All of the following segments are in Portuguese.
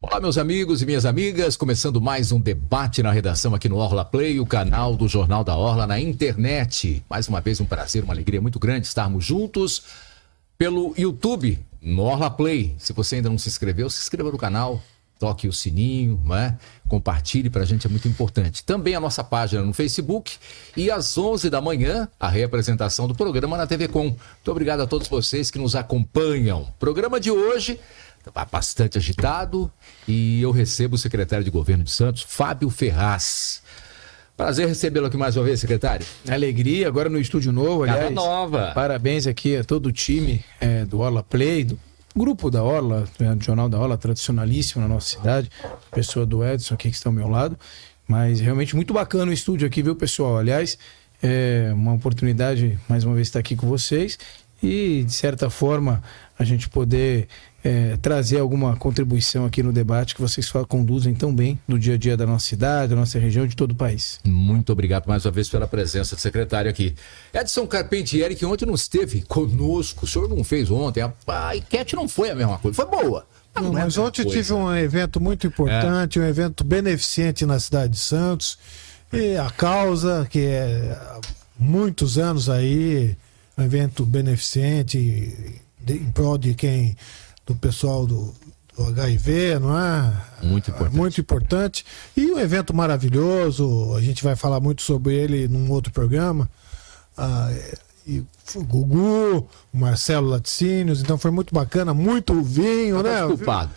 Olá, meus amigos e minhas amigas, começando mais um debate na redação aqui no Orla Play, o canal do Jornal da Orla na internet. Mais uma vez um prazer, uma alegria muito grande estarmos juntos pelo YouTube, no Orla Play. Se você ainda não se inscreveu, se inscreva no canal, toque o sininho, né? Compartilhe, pra gente é muito importante. Também a nossa página no Facebook e às 11 da manhã, a reapresentação do programa na TV Com. Muito obrigado a todos vocês que nos acompanham. Programa de hoje bastante agitado e eu recebo o secretário de Governo de Santos, Fábio Ferraz. Prazer recebê-lo aqui mais uma vez, secretário. Alegria, agora no estúdio novo, aliás. Cara nova. Parabéns aqui a todo o time do Orla Play, do grupo da Orla, do Jornal da Orla, tradicionalíssimo na nossa cidade. Pessoa do Edson aqui que está ao meu lado. Mas realmente muito bacana o estúdio aqui, viu, pessoal? Aliás, é uma oportunidade, mais uma vez, estar aqui com vocês e, de certa forma, a gente poder trazer alguma contribuição aqui no debate que vocês conduzem tão bem no dia a dia da nossa cidade, da nossa região, de todo o país. Muito obrigado mais uma vez pela presença do secretário aqui. Edson Carpentieri, que ontem não esteve conosco, o senhor não fez ontem, a enquete não foi a mesma coisa, foi boa. Mas ontem tive um evento muito importante, um evento beneficente na cidade de Santos, e a causa, que é há muitos anos aí, um evento beneficente em prol de do pessoal do HIV, não é? Muito importante. Muito importante. E um evento maravilhoso, a gente vai falar muito sobre ele num outro programa. E o Gugu, o Marcelo Laticínios, então foi muito bacana, muito vinho, né?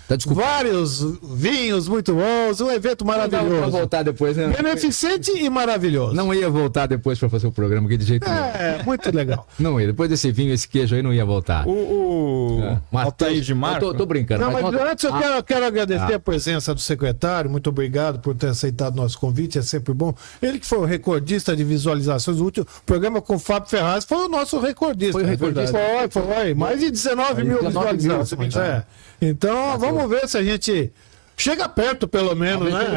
Tá desculpado. Vários vinhos muito bons, um evento maravilhoso. Não vou voltar depois, né? Beneficente e maravilhoso. Não ia voltar depois para fazer o programa, que de jeito nenhum. É, muito legal. Não ia, depois desse vinho, esse queijo aí, não ia voltar. Altair de Marco. Tô brincando. Não, mas antes eu quero agradecer a presença do secretário, muito obrigado por ter aceitado nosso convite, é sempre bom. Ele que foi o recordista de visualizações, o último programa com o Fábio Ferraz foi o nosso recordista. Foi o recordista. Foi. Mais de 19 mil visualizações. Então, vamos ver se a gente chega perto, pelo menos, né?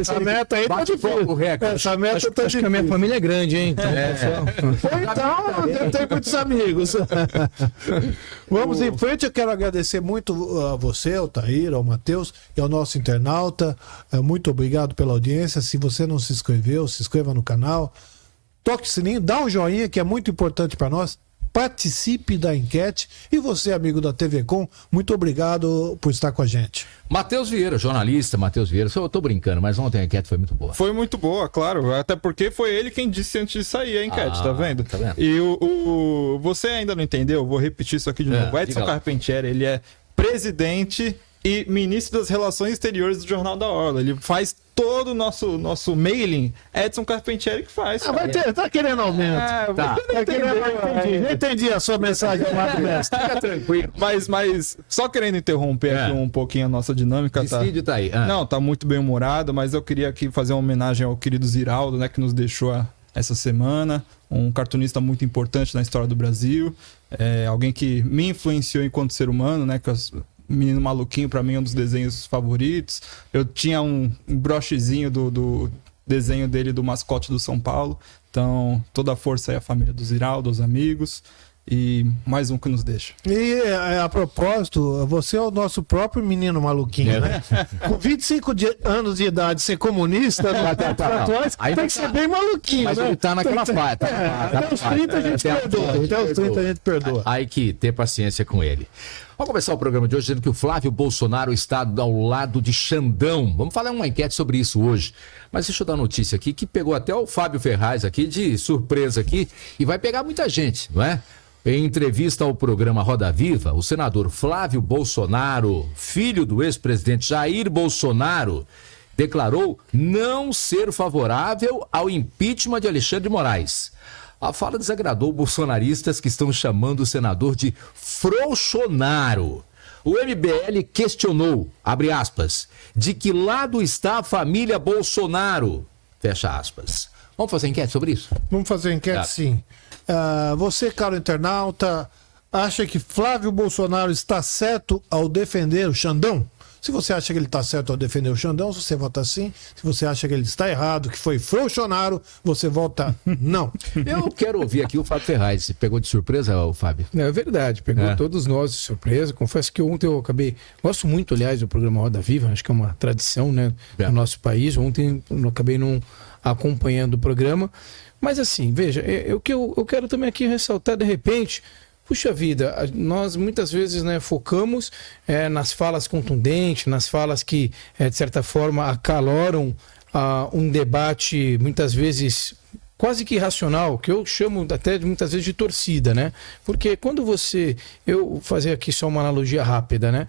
Essa meta aí tá difícil. Essa meta tá difícil. Acho que a minha família é grande, hein? Então, tem muitos amigos. Vamos em frente. Eu quero agradecer muito a você, ao Altair, ao Matheus e ao nosso internauta. Muito obrigado pela audiência. Se você não se inscreveu, se inscreva no canal. Toque o sininho, dá um joinha, que é muito importante para nós. Participe da enquete. E você, amigo da TV Com, muito obrigado por estar com a gente. Matheus Vieira, jornalista Matheus Vieira. Eu tô brincando, mas ontem a enquete foi muito boa. Foi muito boa, claro. Até porque foi ele quem disse antes de sair a enquete, tá vendo? Tá vendo? E você ainda não entendeu? Vou repetir isso aqui de novo. Edson Carpentieri, ele é presidente e ministro das Relações Exteriores do Jornal da Orla. Ele faz todo o nosso mailing. Edson Carpentieri que faz. Tá querendo aumento. Entendi a sua mensagem, Marco Mestre. Fica tranquilo. Mas só querendo interromper aqui um pouquinho a nossa dinâmica. Decide, tá aí. Não, tá muito bem humorado, mas eu queria aqui fazer uma homenagem ao querido Ziraldo, né, que nos deixou essa semana. Um cartunista muito importante na história do Brasil. Alguém que me influenciou enquanto ser humano, né, que Menino Maluquinho, pra mim, é um dos desenhos favoritos. Eu tinha um brochezinho do desenho dele, do mascote do São Paulo. Então, toda a força aí à família do Ziraldo, aos amigos. E mais um que nos deixa. E a propósito, você é o nosso próprio menino maluquinho, né? Com 25 anos de idade, ser comunista, tem que ser bem maluquinho, mas né? ele tá naquela faixa. Até os 30 a gente perdoa. Até os 30 a gente perdoa. Aí que ter paciência com ele. Vamos começar o programa de hoje dizendo que o Flávio Bolsonaro está ao lado de Xandão. Vamos falar uma enquete sobre isso hoje. Mas deixa eu dar uma notícia aqui que pegou até o Fábio Ferraz aqui de surpresa aqui e vai pegar muita gente, não é? Em entrevista ao programa Roda Viva, o senador Flávio Bolsonaro, filho do ex-presidente Jair Bolsonaro, declarou não ser favorável ao impeachment de Alexandre de Moraes. A fala desagradou bolsonaristas que estão chamando o senador de frouxonaro. O MBL questionou, abre aspas, de que lado está a família Bolsonaro, fecha aspas. Vamos fazer enquete sobre isso? Vamos fazer enquete, sim. Você, caro internauta, acha que Flávio Bolsonaro está certo ao defender o Xandão? Se você acha que ele está certo ao defender o Xandão, você vota sim. Se você acha que ele está errado, que foi Frouxonaro, você vota não. Eu quero ouvir aqui o Fábio Ferraz. Você pegou de surpresa, o Fábio? É verdade, pegou todos nós de surpresa. Confesso que ontem eu acabei... Gosto muito, aliás, do programa Roda Viva, acho que é uma tradição, né, no nosso país. Ontem eu acabei não acompanhando o programa. Mas assim, veja, o que eu quero também aqui ressaltar, de repente... Puxa vida, nós muitas vezes, né, focamos nas falas contundentes, nas falas que, de certa forma, acaloram um debate, muitas vezes, quase que irracional, que eu chamo até muitas vezes de torcida, né? Porque quando eu vou fazer aqui só uma analogia rápida, né?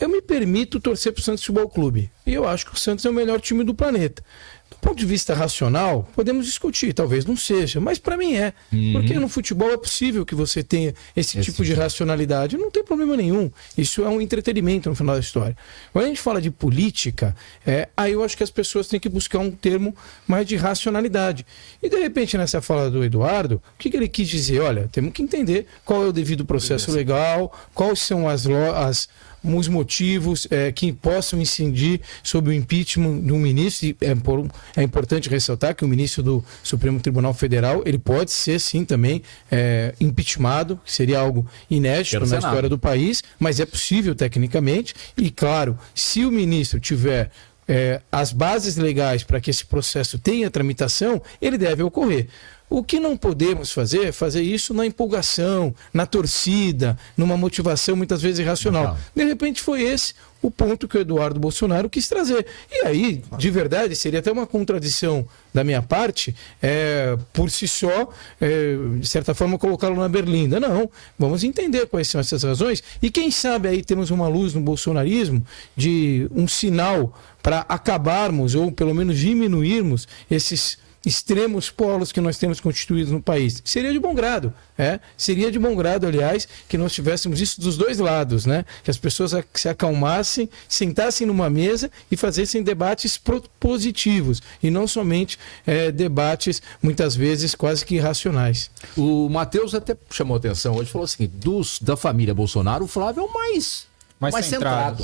Eu me permito torcer para o Santos Futebol Clube. E eu acho que o Santos é o melhor time do planeta. Do ponto de vista racional, podemos discutir, talvez não seja, mas para mim é. Porque no futebol é possível que você tenha esse tipo de racionalidade. Não tem problema nenhum. Isso é um entretenimento no final da história. Quando a gente fala de política, aí eu acho que as pessoas têm que buscar um termo mais de racionalidade. E de repente, nessa fala do Eduardo, o que ele quis dizer? Olha, temos que entender qual é o devido processo legal, quais são os motivos que possam incidir sobre o impeachment de um ministro. E é importante ressaltar que o ministro do Supremo Tribunal Federal, ele pode ser sim também impeachmentado, que seria algo inédito na história do país, mas é possível tecnicamente. E claro, se o ministro tiver as bases legais para que esse processo tenha tramitação, ele deve ocorrer. O que não podemos fazer é fazer isso na empolgação, na torcida, numa motivação muitas vezes irracional. De repente foi esse o ponto que o Eduardo Bolsonaro quis trazer. E aí, de verdade, seria até uma contradição da minha parte, por si só, de certa forma, colocá-lo na berlinda. Não, vamos entender quais são essas razões e quem sabe aí temos uma luz no bolsonarismo de um sinal para acabarmos ou pelo menos diminuirmos esses extremos polos que nós temos constituídos no país. Seria de bom grado, seria de bom grado, aliás, que nós tivéssemos isso dos dois lados, né? Que as pessoas se acalmassem, sentassem numa mesa e fizessem debates positivos e não somente debates, muitas vezes, quase que irracionais. O Matheus até chamou atenção hoje, falou assim, da família Bolsonaro, o Flávio é o mais centrado.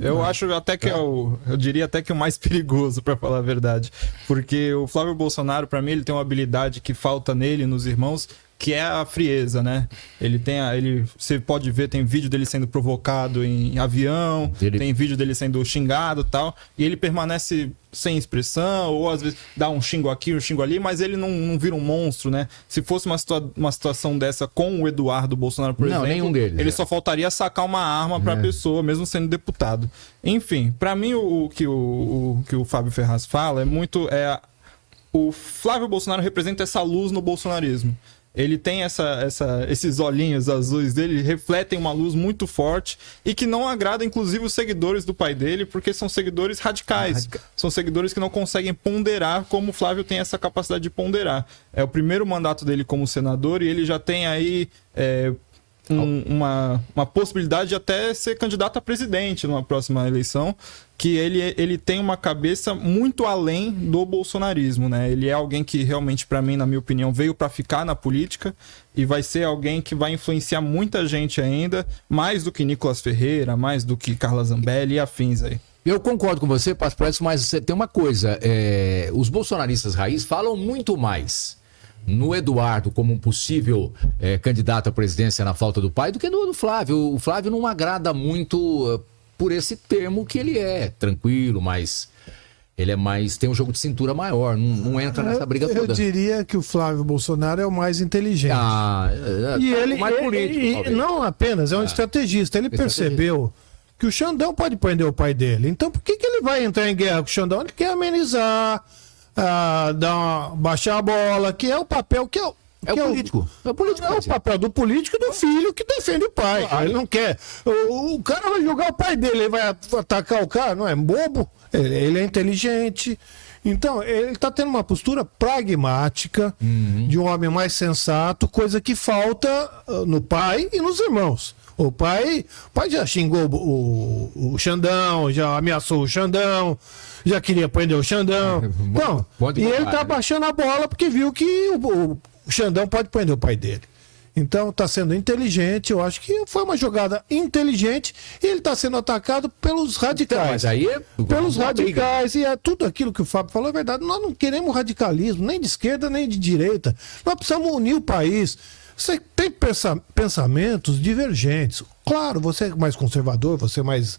Eu acho até que eu diria até que o mais perigoso, para falar a verdade. Porque o Flávio Bolsonaro, para mim, ele tem uma habilidade que falta nele, nos irmãos, que é a frieza, né? Você pode ver, tem vídeo dele sendo provocado em avião, tem vídeo dele sendo xingado e tal, e ele permanece sem expressão, ou às vezes dá um xingo aqui, um xingo ali, mas ele não vira um monstro, né? Se fosse uma situação dessa com o Eduardo Bolsonaro, por exemplo, nenhum deles, ele só faltaria sacar uma arma para a pessoa, mesmo sendo deputado. Enfim, para mim, o que o Fábio Ferraz fala é muito... o Flávio Bolsonaro representa essa luz no bolsonarismo. Ele tem esses olhinhos azuis dele, refletem uma luz muito forte e que não agrada, inclusive, os seguidores do pai dele, porque são seguidores radicais. São seguidores que não conseguem ponderar como o Flávio tem essa capacidade de ponderar. É o primeiro mandato dele como senador e ele já tem aí... uma possibilidade de até ser candidato a presidente numa próxima eleição, que ele tem uma cabeça muito além do bolsonarismo, né? Ele é alguém que realmente, para mim, na minha opinião, veio para ficar na política e vai ser alguém que vai influenciar muita gente ainda, mais do que Nicolas Ferreira, mais do que Carla Zambelli e afins aí. Eu concordo com você, Passos, mas tem uma coisa, os bolsonaristas raiz falam muito mais no Eduardo como um possível candidato à presidência na falta do pai do que no Flávio. O Flávio não agrada muito por esse termo que ele é tranquilo, mas ele tem um jogo de cintura maior, não entra nessa briga toda. Eu diria que o Flávio Bolsonaro é o mais inteligente. E ele mais político. Não apenas, é um estrategista. Ele percebeu que o Xandão pode prender o pai dele. Então por que ele vai entrar em guerra com o Xandão? Ele quer amenizar, baixar a bola, que é o papel que é o político. É o papel do político e do filho que defende o pai. Ele não quer. O cara vai julgar o pai dele, ele vai atacar o cara, não é bobo. Ele é inteligente. Então, ele está tendo uma postura pragmática de um homem mais sensato, coisa que falta no pai e nos irmãos. O pai já xingou o Xandão, já ameaçou o Xandão, já queria prender o Xandão. Então, e ele está baixando a bola porque viu que o Xandão pode prender o pai dele. Então está sendo inteligente, eu acho que foi uma jogada inteligente e ele está sendo atacado pelos radicais. Mas aí é Pelos uma briga. radicais, e é tudo aquilo que o Fábio falou é verdade. Nós não queremos radicalismo, nem de esquerda, nem de direita. Nós precisamos unir o país. Você tem pensamentos divergentes. Claro, você é mais conservador, você é mais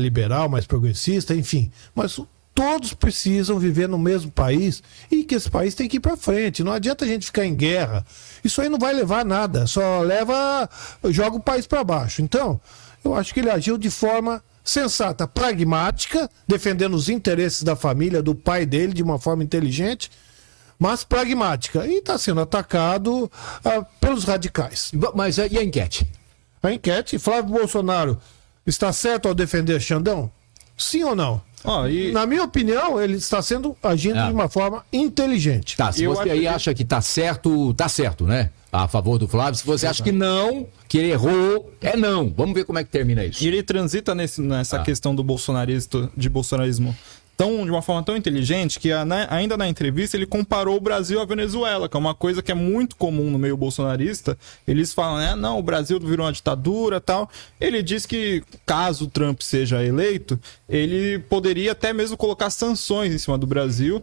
liberal, mais progressista, enfim. Mas todos precisam viver no mesmo país e que esse país tem que ir para frente. Não adianta a gente ficar em guerra. Isso aí não vai levar a nada, joga o país para baixo. Então, eu acho que ele agiu de forma sensata, pragmática, defendendo os interesses da família, do pai dele, de uma forma inteligente, mas pragmática. E está sendo atacado pelos radicais. Mas e a enquete? A enquete, Flávio Bolsonaro está certo ao defender Xandão? Sim ou não? Na minha opinião, ele está agindo de uma forma inteligente. Tá, se você aí acha que tá certo, né? A favor do Flávio. Se você acha que não, que ele errou, é não. Vamos ver como é que termina isso. E ele transita nessa questão do bolsonarismo de uma forma tão inteligente que ainda na entrevista ele comparou o Brasil à Venezuela, que é uma coisa que é muito comum no meio bolsonarista. Eles falam, né, não, o Brasil virou uma ditadura e tal. Ele diz que, caso o Trump seja eleito, ele poderia até mesmo colocar sanções em cima do Brasil,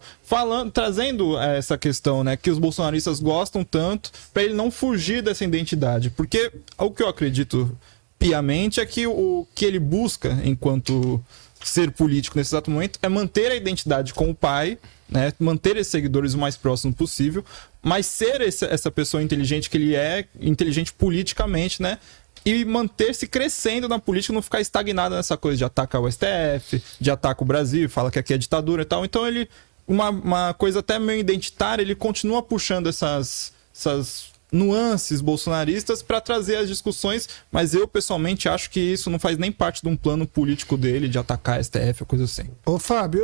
trazendo essa questão, né, que os bolsonaristas gostam tanto, para ele não fugir dessa identidade. Porque o que eu acredito piamente é que o que ele busca enquanto ser político nesse exato momento é manter a identidade com o pai, né? Manter esses seguidores o mais próximo possível, mas ser essa pessoa inteligente que ele é, inteligente politicamente, né? E manter-se crescendo na política, não ficar estagnado nessa coisa de atacar o STF, de atacar o Brasil, fala que aqui é ditadura e tal. Então ele, uma coisa até meio identitária, ele continua puxando essas nuances bolsonaristas para trazer as discussões, mas eu pessoalmente acho que isso não faz nem parte de um plano político dele de atacar a STF ou coisa assim. Ô Fábio,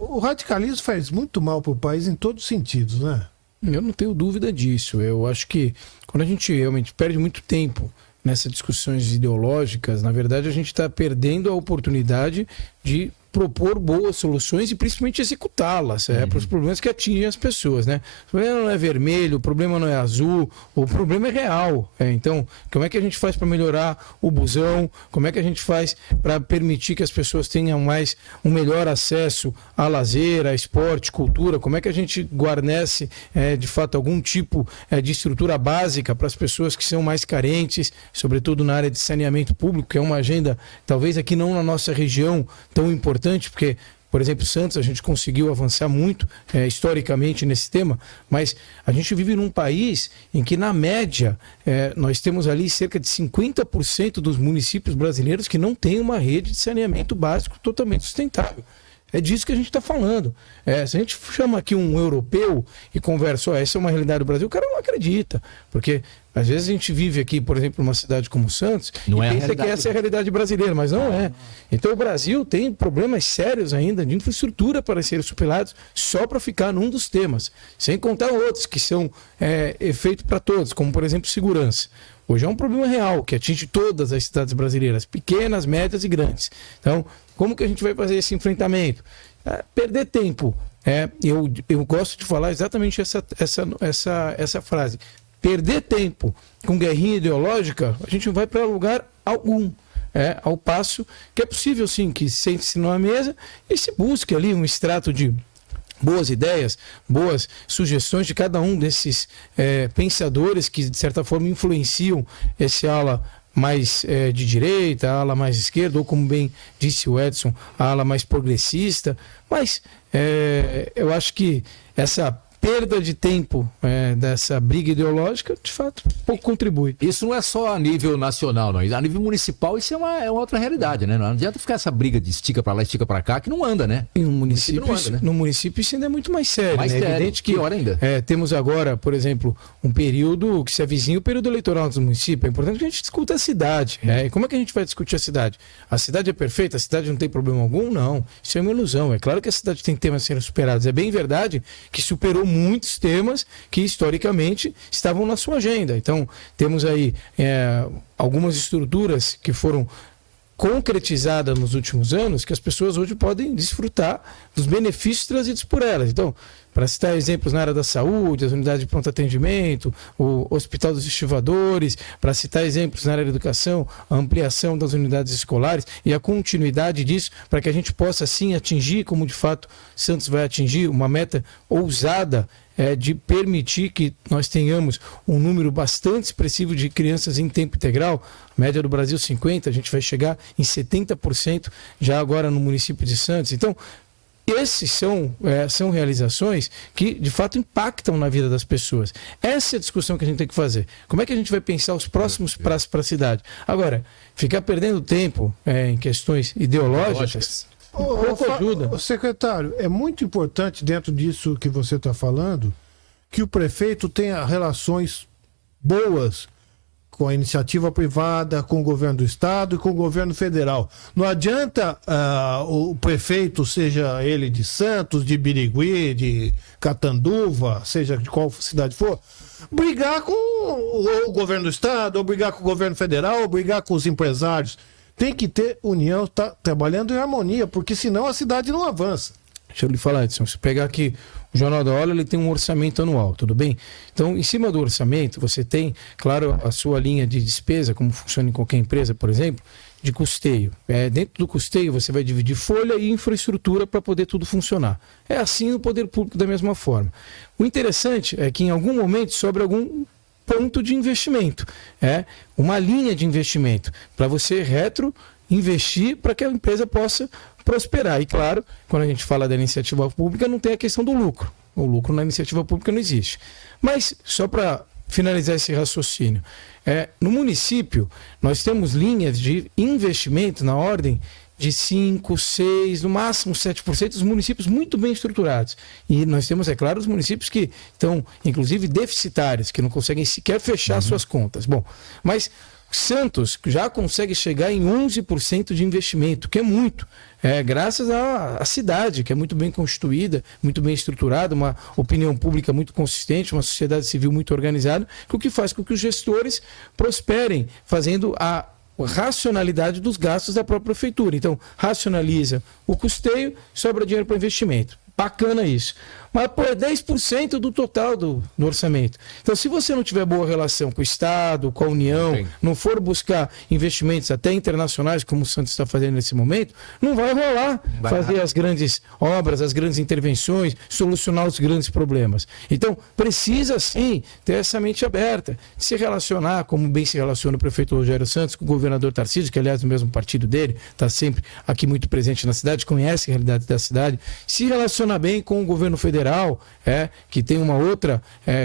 o radicalismo faz muito mal para o país em todos os sentidos, né? Eu não tenho dúvida disso. Eu acho que quando a gente realmente perde muito tempo nessas discussões ideológicas, na verdade a gente está perdendo a oportunidade de propor boas soluções e principalmente executá-las para os problemas que atingem as pessoas, né? O problema não é vermelho, o problema não é azul, o problema é real. Então, como é que a gente faz para melhorar o busão? Como é que a gente faz para permitir que as pessoas tenham um melhor acesso a lazer, a esporte, cultura? Como é que a gente guarnece, de fato, algum tipo de estrutura básica para as pessoas que são mais carentes, sobretudo na área de saneamento público, que é uma agenda, talvez aqui não na nossa região tão importante, porque, por exemplo, Santos, a gente conseguiu avançar muito historicamente nesse tema, mas a gente vive num país em que, na média, nós temos ali cerca de 50% dos municípios brasileiros que não têm uma rede de saneamento básico totalmente sustentável. É disso que a gente está falando. Se a gente chama aqui um europeu e conversa, essa é uma realidade do Brasil, o cara não acredita. Porque às vezes a gente vive aqui, por exemplo, numa cidade como Santos, não e pensa que essa é a realidade brasileira, mas não é. Então o Brasil tem problemas sérios ainda de infraestrutura para serem superados só para ficar num dos temas. Sem contar outros que são efeito para todos, como por exemplo segurança. Hoje é um problema real que atinge todas as cidades brasileiras, pequenas, médias e grandes. Então, como que a gente vai fazer esse enfrentamento? Perder tempo. Eu gosto de falar exatamente essa frase. Perder tempo com guerrinha ideológica, a gente não vai para lugar algum. Ao passo que é possível, sim, que sente-se numa mesa e se busque ali um extrato de boas ideias, boas sugestões de cada um desses pensadores que, de certa forma, influenciam esse ala mais de direita, a ala mais esquerda, ou como bem disse o Edson, a ala mais progressista. Mas eu acho que essa perda de tempo dessa briga ideológica, de fato, pouco contribui. Isso não é só a nível nacional, não. A nível municipal, isso é uma outra realidade, né? Não adianta ficar essa briga de estica para lá, estica para cá, que não anda, né? E no município, não anda, né? No município isso ainda é muito mais sério, mais né? sério, É evidente que pior ainda. Temos agora, por exemplo, um período que se avizinha o período eleitoral do município. É importante que a gente discuta a cidade. E como é que a gente vai discutir a cidade? A cidade é perfeita? A cidade não tem problema algum? Não. Isso é uma ilusão. É claro que a cidade tem temas a serem superados. É bem verdade que superou muitos temas que historicamente estavam na sua agenda. Então, temos aí algumas estruturas que foram concretizadas nos últimos anos que as pessoas hoje podem desfrutar dos benefícios trazidos por elas. Então, para citar exemplos na área da saúde, as unidades de pronto atendimento, o Hospital dos Estivadores, para citar exemplos na área da educação, a ampliação das unidades escolares e a continuidade disso, para que a gente possa, sim, atingir, como de fato Santos vai atingir, uma meta ousada de permitir que nós tenhamos um número bastante expressivo de crianças em tempo integral, média do Brasil 50%, a gente vai chegar em 70% já agora no município de Santos. Então, esses são realizações que, de fato, impactam na vida das pessoas. Essa é a discussão que a gente tem que fazer. Como é que a gente vai pensar os próximos passos para a cidade? Agora, ficar perdendo tempo em questões ideológicas pouco ajuda. Secretário, é muito importante dentro disso que você está falando que o prefeito tenha relações boas com a iniciativa privada, com o governo do estado e com o governo federal. Não adianta o prefeito, seja ele de Santos, de Birigui, de Catanduva, seja de qual cidade for, brigar com o governo do estado, ou brigar com o governo federal, ou brigar com os empresários. Tem que ter união, tá trabalhando em harmonia, porque senão a cidade não avança. Deixa eu lhe falar, Edson, se pegar aqui o Jornal da Hora, ele tem um orçamento anual, tudo bem? Então, em cima do orçamento, você tem, claro, a sua linha de despesa, como funciona em qualquer empresa, por exemplo, de custeio. Dentro do custeio, você vai dividir folha e infraestrutura para poder tudo funcionar. É assim no poder público da mesma forma. O interessante é que em algum momento sobra algum ponto de investimento, uma linha de investimento para você investir para que a empresa possa prosperar. E claro, quando a gente fala da iniciativa pública, não tem a questão do lucro. O lucro na iniciativa pública não existe. Mas, só para finalizar esse raciocínio, no município, nós temos linhas de investimento na ordem de 5%, 6%, no máximo 7%, os municípios muito bem estruturados. E nós temos, é claro, os municípios que estão, inclusive, deficitários, que não conseguem sequer fechar suas contas. Bom, mas Santos já consegue chegar em 11% de investimento, que é muito. Graças à cidade, que é muito bem constituída, muito bem estruturada, uma opinião pública muito consistente, uma sociedade civil muito organizada, o que faz com que os gestores prosperem, fazendo a racionalidade dos gastos da própria prefeitura. Então, racionaliza o custeio, sobra dinheiro para investimento. Bacana isso. Mas, é 10% do total do orçamento. Então, se você não tiver boa relação com o Estado, com a União, não for buscar investimentos até internacionais, como o Santos está fazendo nesse momento, não vai rolar fazer as grandes obras, as grandes intervenções, solucionar os grandes problemas. Então, precisa sim ter essa mente aberta, de se relacionar, como bem se relaciona o prefeito Rogério Santos com o governador Tarcísio, que aliás, do mesmo partido dele, está sempre aqui muito presente na cidade, conhece a realidade da cidade, se relaciona bem com o governo federal, que tem uma outra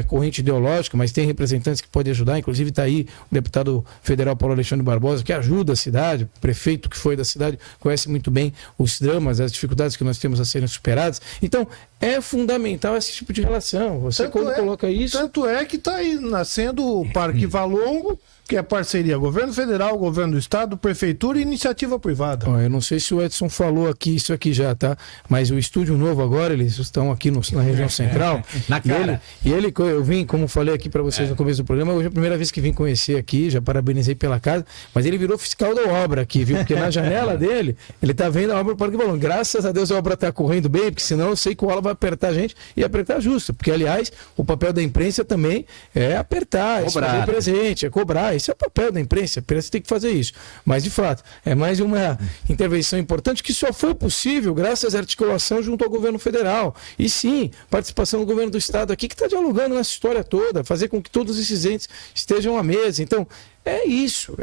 corrente ideológica, mas tem representantes que podem ajudar, inclusive está aí o deputado federal Paulo Alexandre Barbosa, que ajuda a cidade, o prefeito que foi da cidade, conhece muito bem os dramas, as dificuldades que nós temos a serem superadas. Então, é fundamental esse tipo de relação. Você coloca isso... Tanto é que está aí nascendo o Parque Valongo, que é parceria governo federal, governo do estado, prefeitura e iniciativa privada. Eu não sei se o Edson falou aqui isso aqui já, tá? Mas o estúdio novo agora, eles estão aqui na região central. Na cara. E ele, eu vim, como falei aqui para vocês no começo do programa, hoje é a primeira vez que vim conhecer aqui, já parabenizei pela casa, mas ele virou fiscal da obra aqui, viu? Porque na janela dele, ele tá vendo a obra do Parque Valongo. Graças a Deus a obra tá correndo bem, porque senão eu sei que o Ola vai apertar a gente e apertar justo. Porque, aliás, o papel da imprensa também é apertar, é fazer presente, é cobrar. Esse é o papel da imprensa, a imprensa tem que fazer isso. Mas, de fato, é mais uma intervenção importante que só foi possível graças à articulação junto ao governo federal. E sim, participação do governo do estado aqui, que está dialogando nessa história toda, fazer com que todos esses entes estejam à mesa. Então, é isso.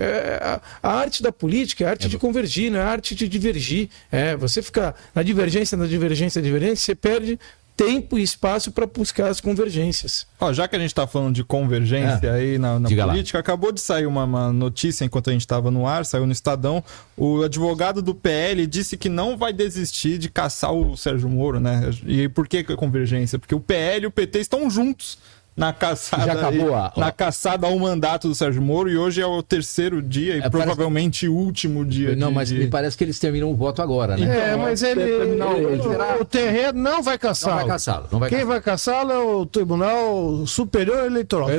A arte da política é a arte de convergir, não é a arte de divergir. Você ficar na divergência, você perde tempo e espaço para buscar as convergências. Já que a gente está falando de convergência aí na política, acabou de sair uma notícia enquanto a gente estava no ar, saiu no Estadão, o advogado do PL disse que não vai desistir de caçar o Sérgio Moro, né? E por que convergência? Porque o PL e o PT estão juntos na caçada, já acabou na caçada ao mandato do Sérgio Moro, e hoje é o terceiro dia e provavelmente o último dia. Não, mas me parece que eles terminam o voto agora, né? Mas o terreno não vai caçá-lo. Não vai caçá-lo. Quem vai caçá-lo é o Tribunal Superior Eleitoral.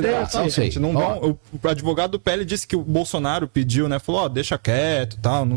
O advogado do PL disse que o Bolsonaro pediu, né? Falou, deixa quieto, tal,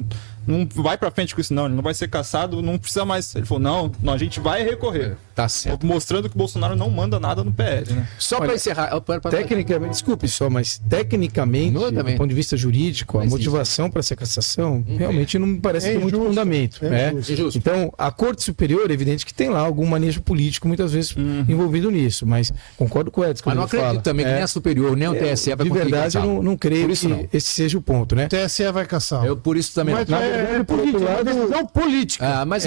não vai pra frente com isso, não. Ele não vai ser caçado, não precisa mais. Ele falou, não, a gente vai recorrer. Tá certo. Mostrando que o Bolsonaro não manda nada no PL, né? Só para encerrar. Tecnicamente, desculpe só, mas tecnicamente, Não, do também. ponto de vista jurídico, a Não existe. motivação para essa cassação realmente não me parece É ter muito injusto. fundamento. É né? injusto. Injusto. Então, a Corte Superior, é evidente que tem lá algum manejo político, muitas vezes envolvido nisso, mas concordo com o Edson. Mas quando não ele fala. acredito também que nem a superior, nem o TSE vai De conseguir verdade, eu caçar. não creio Por isso que não. esse seja o ponto, né? O TSE vai caçar. Eu por isso também Mas não. é política, é uma decisão política. Ah, mas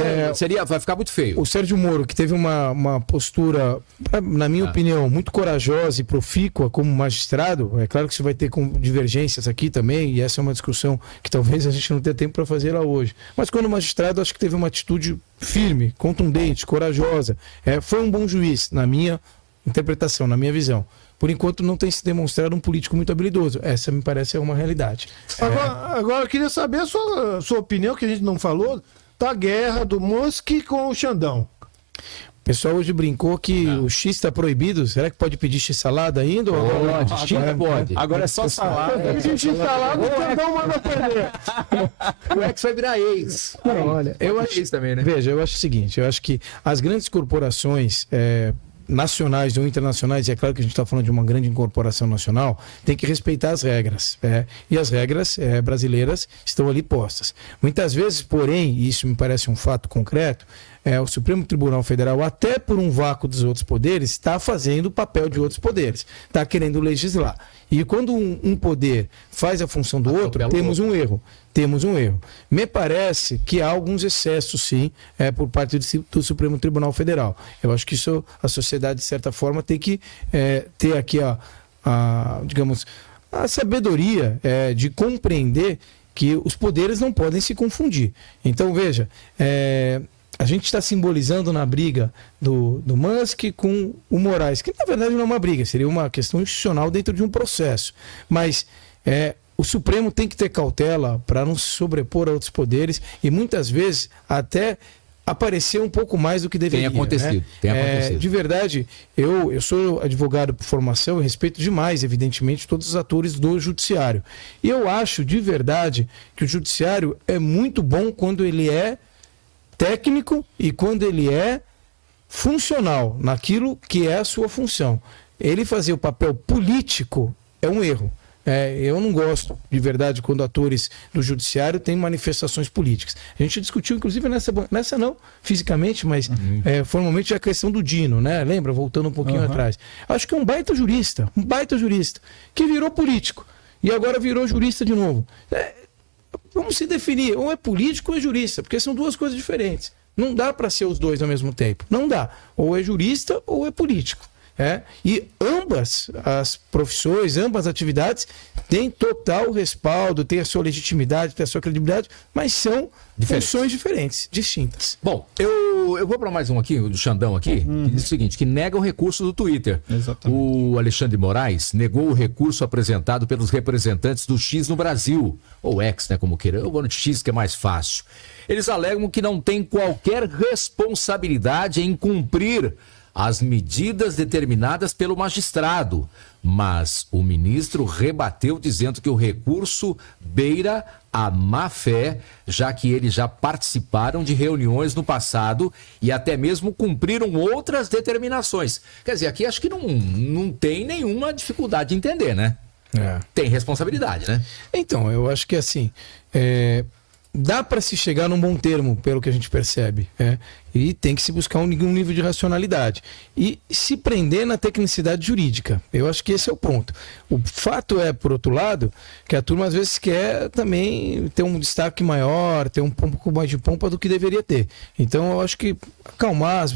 vai ficar muito feio. O Sérgio Moro, que teve uma postura, na minha opinião, muito corajosa e profícua como magistrado, é claro que isso vai ter divergências aqui também, e essa é uma discussão que talvez a gente não tenha tempo para fazer lá hoje. Mas quando magistrado, acho que teve uma atitude firme, contundente, corajosa. Foi um bom juiz, na minha interpretação, na minha visão. Por enquanto, não tem se demonstrado um político muito habilidoso. Essa me parece uma realidade. Agora eu queria saber a sua opinião, que a gente não falou, da guerra do Musk com o Xandão. O pessoal hoje brincou que o X está proibido. Será que pode pedir X-salada ainda? Pode, X pode. Agora é só salada. X-salada, o Xandão manda perder. O X vai virar ex. Não, olha, eu Pode acho, ser isso também, né? veja, eu acho o seguinte, eu acho que as grandes corporações nacionais ou internacionais, e é claro que a gente está falando de uma grande incorporação nacional, tem que respeitar as regras. E as regras brasileiras estão ali postas. Muitas vezes, porém, e isso me parece um fato concreto, o Supremo Tribunal Federal, até por um vácuo dos outros poderes, está fazendo o papel de outros poderes, está querendo legislar. E quando um poder faz a função do outro, temos um erro. Temos um erro. Me parece que há alguns excessos, sim, por parte do Supremo Tribunal Federal. Eu acho que isso a sociedade, de certa forma, tem que ter aqui digamos, a sabedoria de compreender que os poderes não podem se confundir. Então, veja, a gente está simbolizando na briga do Musk com o Moraes, que na verdade não é uma briga, seria uma questão institucional dentro de um processo. Mas o Supremo tem que ter cautela para não se sobrepor a outros poderes e muitas vezes até aparecer um pouco mais do que deveria. Tem acontecido. De verdade, eu sou advogado por formação e respeito demais, evidentemente, todos os atores do judiciário. E eu acho de verdade que o judiciário é muito bom quando ele é técnico e quando ele é funcional naquilo que é a sua função. Ele fazer o papel político é um erro. Eu não gosto, de verdade, quando atores do judiciário têm manifestações políticas. A gente discutiu, inclusive, nessa não fisicamente, mas formalmente a questão do Dino, né? Lembra? Voltando um pouquinho atrás. Acho que é um baita jurista, que virou político e agora virou jurista de novo. Vamos se definir, ou é político ou é jurista, porque são duas coisas diferentes. Não dá para ser os dois ao mesmo tempo. Não dá. Ou é jurista ou é político. E ambas as profissões, ambas as atividades têm total respaldo, têm a sua legitimidade, têm a sua credibilidade, mas são funções diferentes, distintas. Bom, eu vou para mais um aqui, o do Xandão aqui, que diz o seguinte, que nega o recurso do Twitter. Exatamente. O Alexandre de Moraes negou o recurso apresentado pelos representantes do X no Brasil, ou X, né, como queira. Eu vou no X, que é mais fácil. Eles alegam que não tem qualquer responsabilidade em cumprir as medidas determinadas pelo magistrado, mas o ministro rebateu dizendo que o recurso beira a má-fé, já que eles já participaram de reuniões no passado e até mesmo cumpriram outras determinações. Quer dizer, aqui acho que não tem nenhuma dificuldade de entender, né? Tem responsabilidade, né? Então, eu acho que assim, dá para se chegar num bom termo, pelo que a gente percebe, e tem que se buscar um nível de racionalidade e se prender na tecnicidade jurídica. Eu acho que esse é o ponto. O fato por outro lado, que a turma às vezes quer também ter um destaque maior, ter um pouco mais de pompa do que deveria ter. Então eu acho que acalmar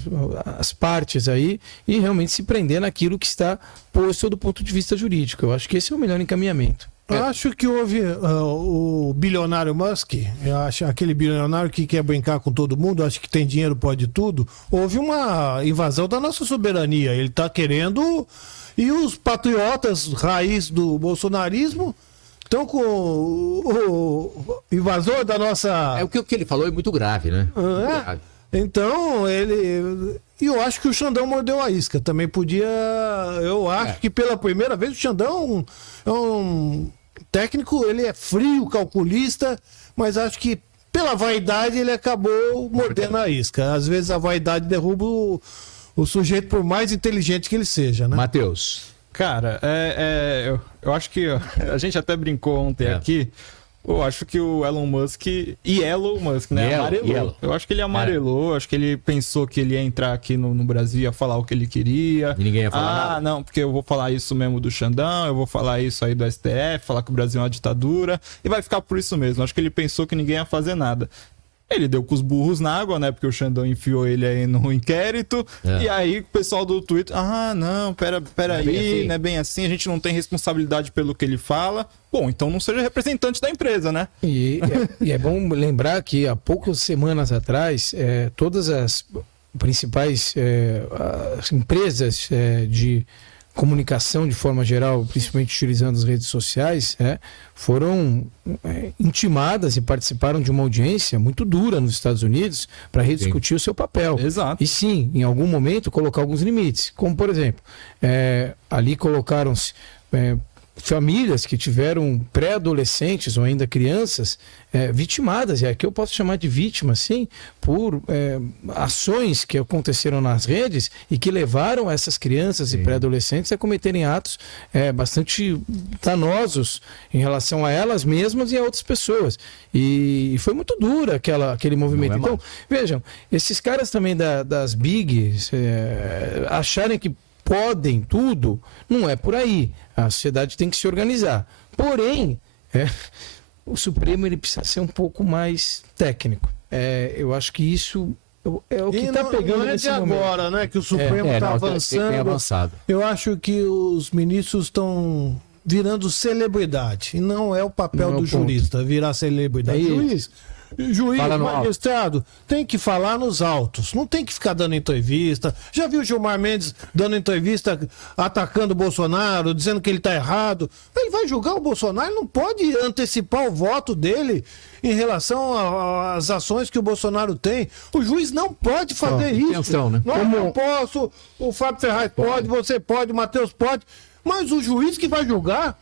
as partes aí e realmente se prender naquilo que está posto do ponto de vista jurídico. Eu acho que esse é o melhor encaminhamento. Eu acho que houve o bilionário Musk, eu acho aquele bilionário que quer brincar com todo mundo, acho que tem dinheiro, pode tudo. Houve uma invasão da nossa soberania. Ele está querendo. E os patriotas raiz do bolsonarismo estão com o invasor da nossa. O que ele falou é muito grave, né? Grave. Então, ele. E eu acho que o Xandão mordeu a isca. Também podia. Eu acho que pela primeira vez o Xandão é um técnico, ele é frio, calculista, mas acho que pela vaidade, ele acabou mordendo a isca. Às vezes a vaidade derruba o sujeito, por mais inteligente que ele seja, né? Matheus. Cara, eu acho que a gente até brincou ontem aqui. Eu acho que o Elon Musk, né? Amarelou. Eu acho que ele amarelou, acho que ele pensou que ele ia entrar aqui no Brasil e ia falar o que ele queria. E ninguém ia falar nada. Não, porque eu vou falar isso mesmo do Xandão, eu vou falar isso aí do STF, falar que o Brasil é uma ditadura, e vai ficar por isso mesmo. Acho que ele pensou que ninguém ia fazer nada. Ele deu com os burros na água, né? Porque o Xandão enfiou ele aí no inquérito. E aí o pessoal do Twitter... não, peraí, não é bem assim. A gente não tem responsabilidade pelo que ele fala. Bom, então não seja representante da empresa, né? E é bom lembrar que há poucas semanas atrás, todas as principais as empresas de comunicação de forma geral, principalmente utilizando as redes sociais, foram intimadas e participaram de uma audiência muito dura nos Estados Unidos para rediscutir o seu papel. Exato. E sim, em algum momento, colocar alguns limites. Como, por exemplo, ali colocaram-se famílias que tiveram pré-adolescentes ou ainda crianças vitimadas, e aqui eu posso chamar de vítima, sim, por ações que aconteceram nas redes e que levaram essas crianças e pré-adolescentes a cometerem atos bastante danosos em relação a elas mesmas e a outras pessoas. E foi muito dura aquele movimento. Então, vejam, esses caras também das bigs acharem que podem tudo, não é por aí. A sociedade tem que se organizar. Porém, o Supremo ele precisa ser um pouco mais técnico. Eu acho que isso é o que está pegando nesse momento. Não é de agora, né, que o Supremo está avançando. Tem avançado. Eu acho que os ministros estão virando celebridade. E não é o papel do jurista virar celebridade. Juiz, magistrado, tem que falar nos autos, não tem que ficar dando entrevista. Já viu o Gilmar Mendes dando entrevista atacando o Bolsonaro, dizendo que ele está errado? Ele vai julgar o Bolsonaro, ele não pode antecipar o voto dele em relação às ações que o Bolsonaro tem. O juiz não pode fazer isso. Atenção, né? Não, eu não posso, o Fábio Ferraz pode, você pode, o Matheus pode, mas o juiz que vai julgar...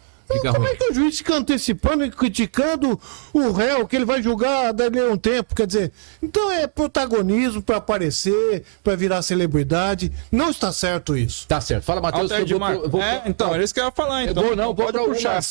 Como é que o juiz fica antecipando e criticando o réu, que ele vai julgar dali a um tempo? Quer dizer, então é protagonismo para aparecer, para virar celebridade. Não está certo isso. Tá certo. Fala, Matheus. Então, era isso que eu ia falar. Então, pode puxar.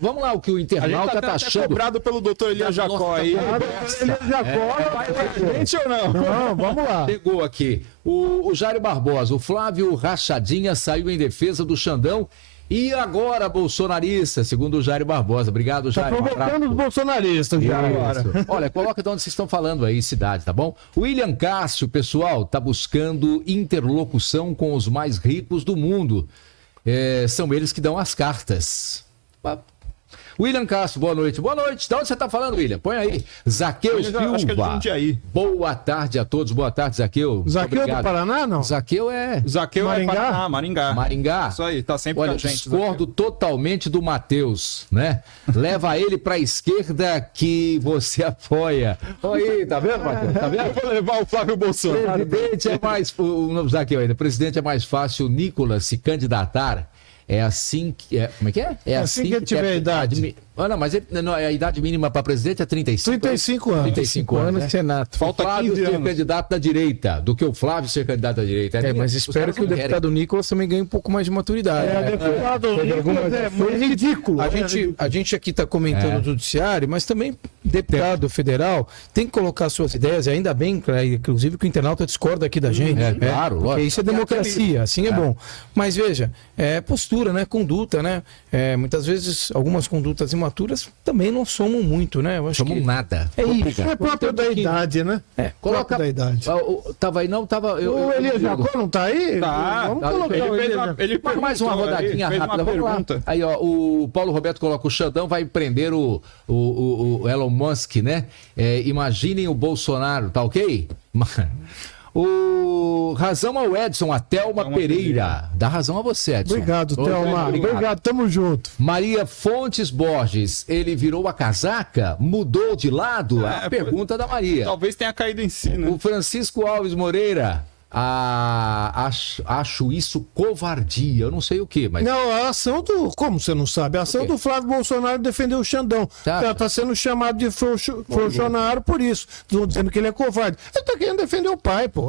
Vamos lá, o que o internauta tá achando. Cobrado pelo doutor Elias Jacó aí. Elias Jacó, vai pra frente ou não? Não, vamos lá. Chegou aqui. O Jair Barbosa, o Flávio Rachadinha saiu em defesa do Xandão. E agora, bolsonarista, segundo o Jair Barbosa. Obrigado, Jair. Tá provocando os bolsonaristas já agora. Olha, coloca de onde vocês estão falando aí, cidade, tá bom? William Cássio, pessoal, tá buscando interlocução com os mais ricos do mundo. São eles que dão as cartas. William Castro, boa noite. Boa noite. De onde você está falando, William? Põe aí. Zaqueu Silva. Acho que é de Jundiaí. Boa tarde a todos. Boa tarde, Zaqueu. Zaqueu do Paraná, não? Zaqueu é Maringá? Maringá. Maringá. Isso aí, tá sempre com a gente. Discordo totalmente do Matheus, né? Leva ele para a esquerda que você apoia. Olha aí, tá vendo, Matheus? Tá vendo? Vou levar o Flávio Bolsonaro. Presidente é mais... O Zaqueu ainda. Presidente é mais fácil o Nicolas se candidatar. É assim que... como é que é? É assim que tiver a idade. Não, mas a idade mínima para presidente é 35. 35 anos. 35 anos, né? Senato. Falta Flávio ser candidato da direita, do que o Flávio ser candidato da direita. Mas espero que o deputado Nicolas também ganhe um pouco mais de maturidade. Deputado Nicolas é ridículo. A gente aqui está comentando o judiciário, mas também deputado federal tem que colocar suas ideias, e ainda bem, inclusive, que o internauta discorda aqui da gente. Claro, lógico. Porque isso é democracia, assim é bom. Mas veja, postura, né? Conduta, né? Muitas vezes, algumas condutas imaturas também não somam muito, né? Eu acho somam nada. É isso. É próprio da idade, né? Coloca da idade. Tava aí, não? Tava. O Elias Jacó não tá aí? Tá. Vamos colocar Ele mais uma rodadinha rápida. Vamos lá. Aí, ó, o Paulo Roberto coloca: o Xandão vai prender o Elon Musk, né? Imaginem o Bolsonaro, tá ok? Razão ao Edson, a Thelma Pereira. Dá razão a você, Edson. Obrigado, Thelma. Obrigado, tamo junto. Maria Fontes Borges, ele virou a casaca? Mudou de lado? A pergunta da Maria. Talvez tenha caído em si, né? O Francisco Alves Moreira. acho isso covardia. Eu não sei o quê, mas... Não, a ação do... Como você não sabe? A ação do Flávio Bolsonaro defendeu o Xandão. Tá. Ela está sendo chamado de Bolsonaro por isso. Estão dizendo que ele é covarde. Ele está querendo defender o pai, pô.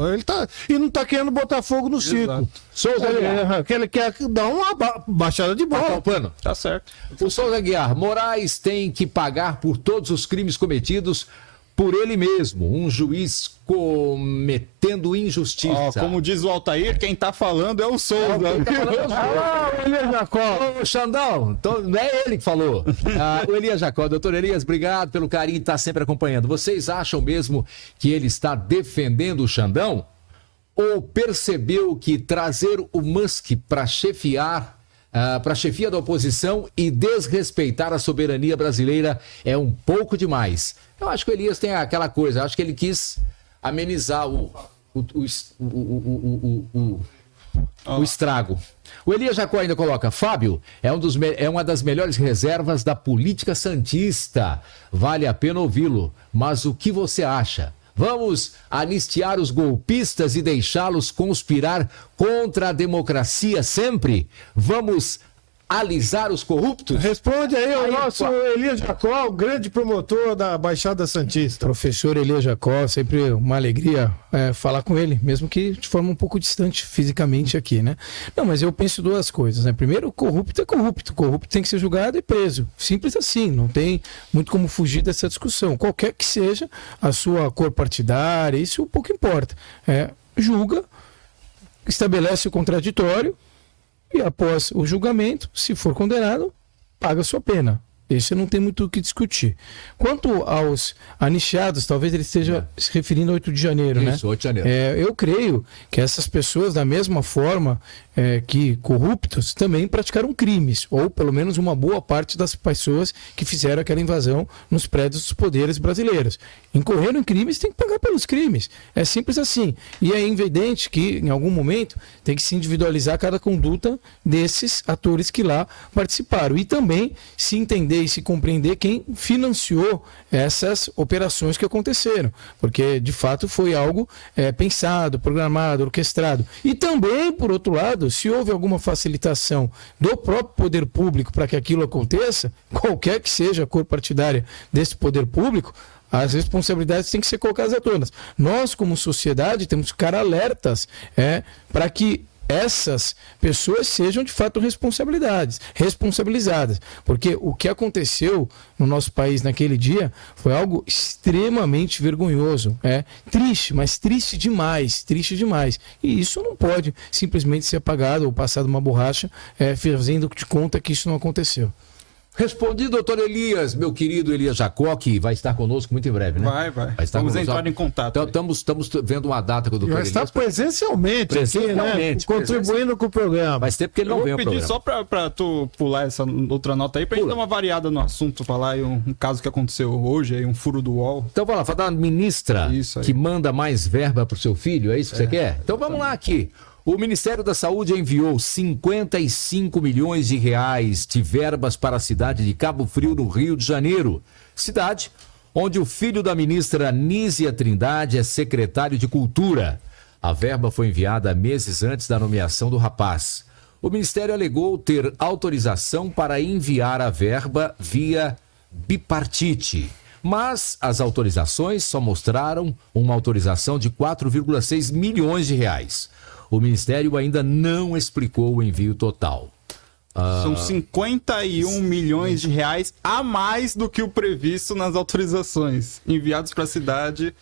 E não está querendo botar fogo no circo. Souza Aguiar. Ele quer dar uma baixada de Tá bola. o pano. Tá certo. O Souza Aguiar, Moraes tem que pagar por todos os crimes cometidos por ele mesmo. Um juiz cometendo injustiça. Ó, como diz o Altair, quem tá falando é o Souza. O Elias Jacó. Ô, Xandão, então, não é ele que falou. O Elias Jacó. Doutor Elias, obrigado pelo carinho de estar sempre acompanhando. Vocês acham mesmo que ele está defendendo o Xandão? Ou percebeu que trazer o Musk para chefiar, para a chefia da oposição e desrespeitar a soberania brasileira é um pouco demais? Eu acho que o Elias tem aquela coisa, acho que ele quis amenizar o estrago. O Elias Jacó ainda coloca: Fábio é uma das melhores reservas da política santista. Vale a pena ouvi-lo. Mas o que você acha? Vamos anistiar os golpistas e deixá-los conspirar contra a democracia sempre? Vamos alisar os corruptos? Responde aí o nosso Elias Jacó, o grande promotor da Baixada Santista. Professor Elias Jacó, sempre uma alegria falar com ele, mesmo que de forma um pouco distante fisicamente aqui, né? Não, mas eu penso duas coisas, né? Primeiro, corrupto é corrupto. Corrupto tem que ser julgado e preso. Simples assim, não tem muito como fugir dessa discussão. Qualquer que seja a sua cor partidária, isso pouco importa. Julga, estabelece o contraditório, e após o julgamento, se for condenado, paga a sua pena. Esse não tem muito o que discutir. Quanto aos anistiados, talvez ele esteja se referindo ao 8 de janeiro, né? Isso, 8 de janeiro. Eu creio que essas pessoas, da mesma forma que corruptos, também praticaram crimes, ou pelo menos uma boa parte das pessoas que fizeram aquela invasão nos prédios dos poderes brasileiros. Incorreram em crimes, tem que pagar pelos crimes. É simples assim. E é evidente que, em algum momento, tem que se individualizar cada conduta desses atores que lá participaram. E também se entender e se compreender quem financiou essas operações que aconteceram. Porque, de fato, foi algo pensado, programado, orquestrado. E também, por outro lado, se houve alguma facilitação do próprio poder público para que aquilo aconteça, qualquer que seja a cor partidária desse poder público, as responsabilidades têm que ser colocadas à tona. Nós, como sociedade, temos que ficar alertas para que essas pessoas sejam de fato responsabilizadas. Porque o que aconteceu no nosso país naquele dia foi algo extremamente vergonhoso. Triste, mas triste demais. E isso não pode simplesmente ser apagado ou passado uma borracha fazendo de conta que isso não aconteceu. Respondi, doutor Elias, meu querido Elias Jacó, que vai estar conosco muito em breve, né? Vai. Estar Vamos conosco. entrar em contato. Estamos vendo uma data com o doutor Vai Elias. estar presencialmente aqui, né? Contribuindo com o programa. Faz tempo que ele não Eu vem vou ao pedir programa. só pra tu pular essa outra nota aí, pra gente dar uma variada no assunto, falar aí um caso que aconteceu hoje, aí um furo do UOL. Então vamos lá, falar da ministra Isso aí. que manda mais verba pro seu filho, é isso que você quer? Então vamos lá aqui. O Ministério da Saúde enviou 55 milhões de reais de verbas para a cidade de Cabo Frio, no Rio de Janeiro. Cidade onde o filho da ministra Nízia Trindade é secretário de Cultura. A verba foi enviada meses antes da nomeação do rapaz. O Ministério alegou ter autorização para enviar a verba via bipartite. Mas as autorizações só mostraram uma autorização de 4,6 milhões de reais. O Ministério ainda não explicou o envio total. São 51 milhões de reais a mais do que o previsto nas autorizações enviados para a cidade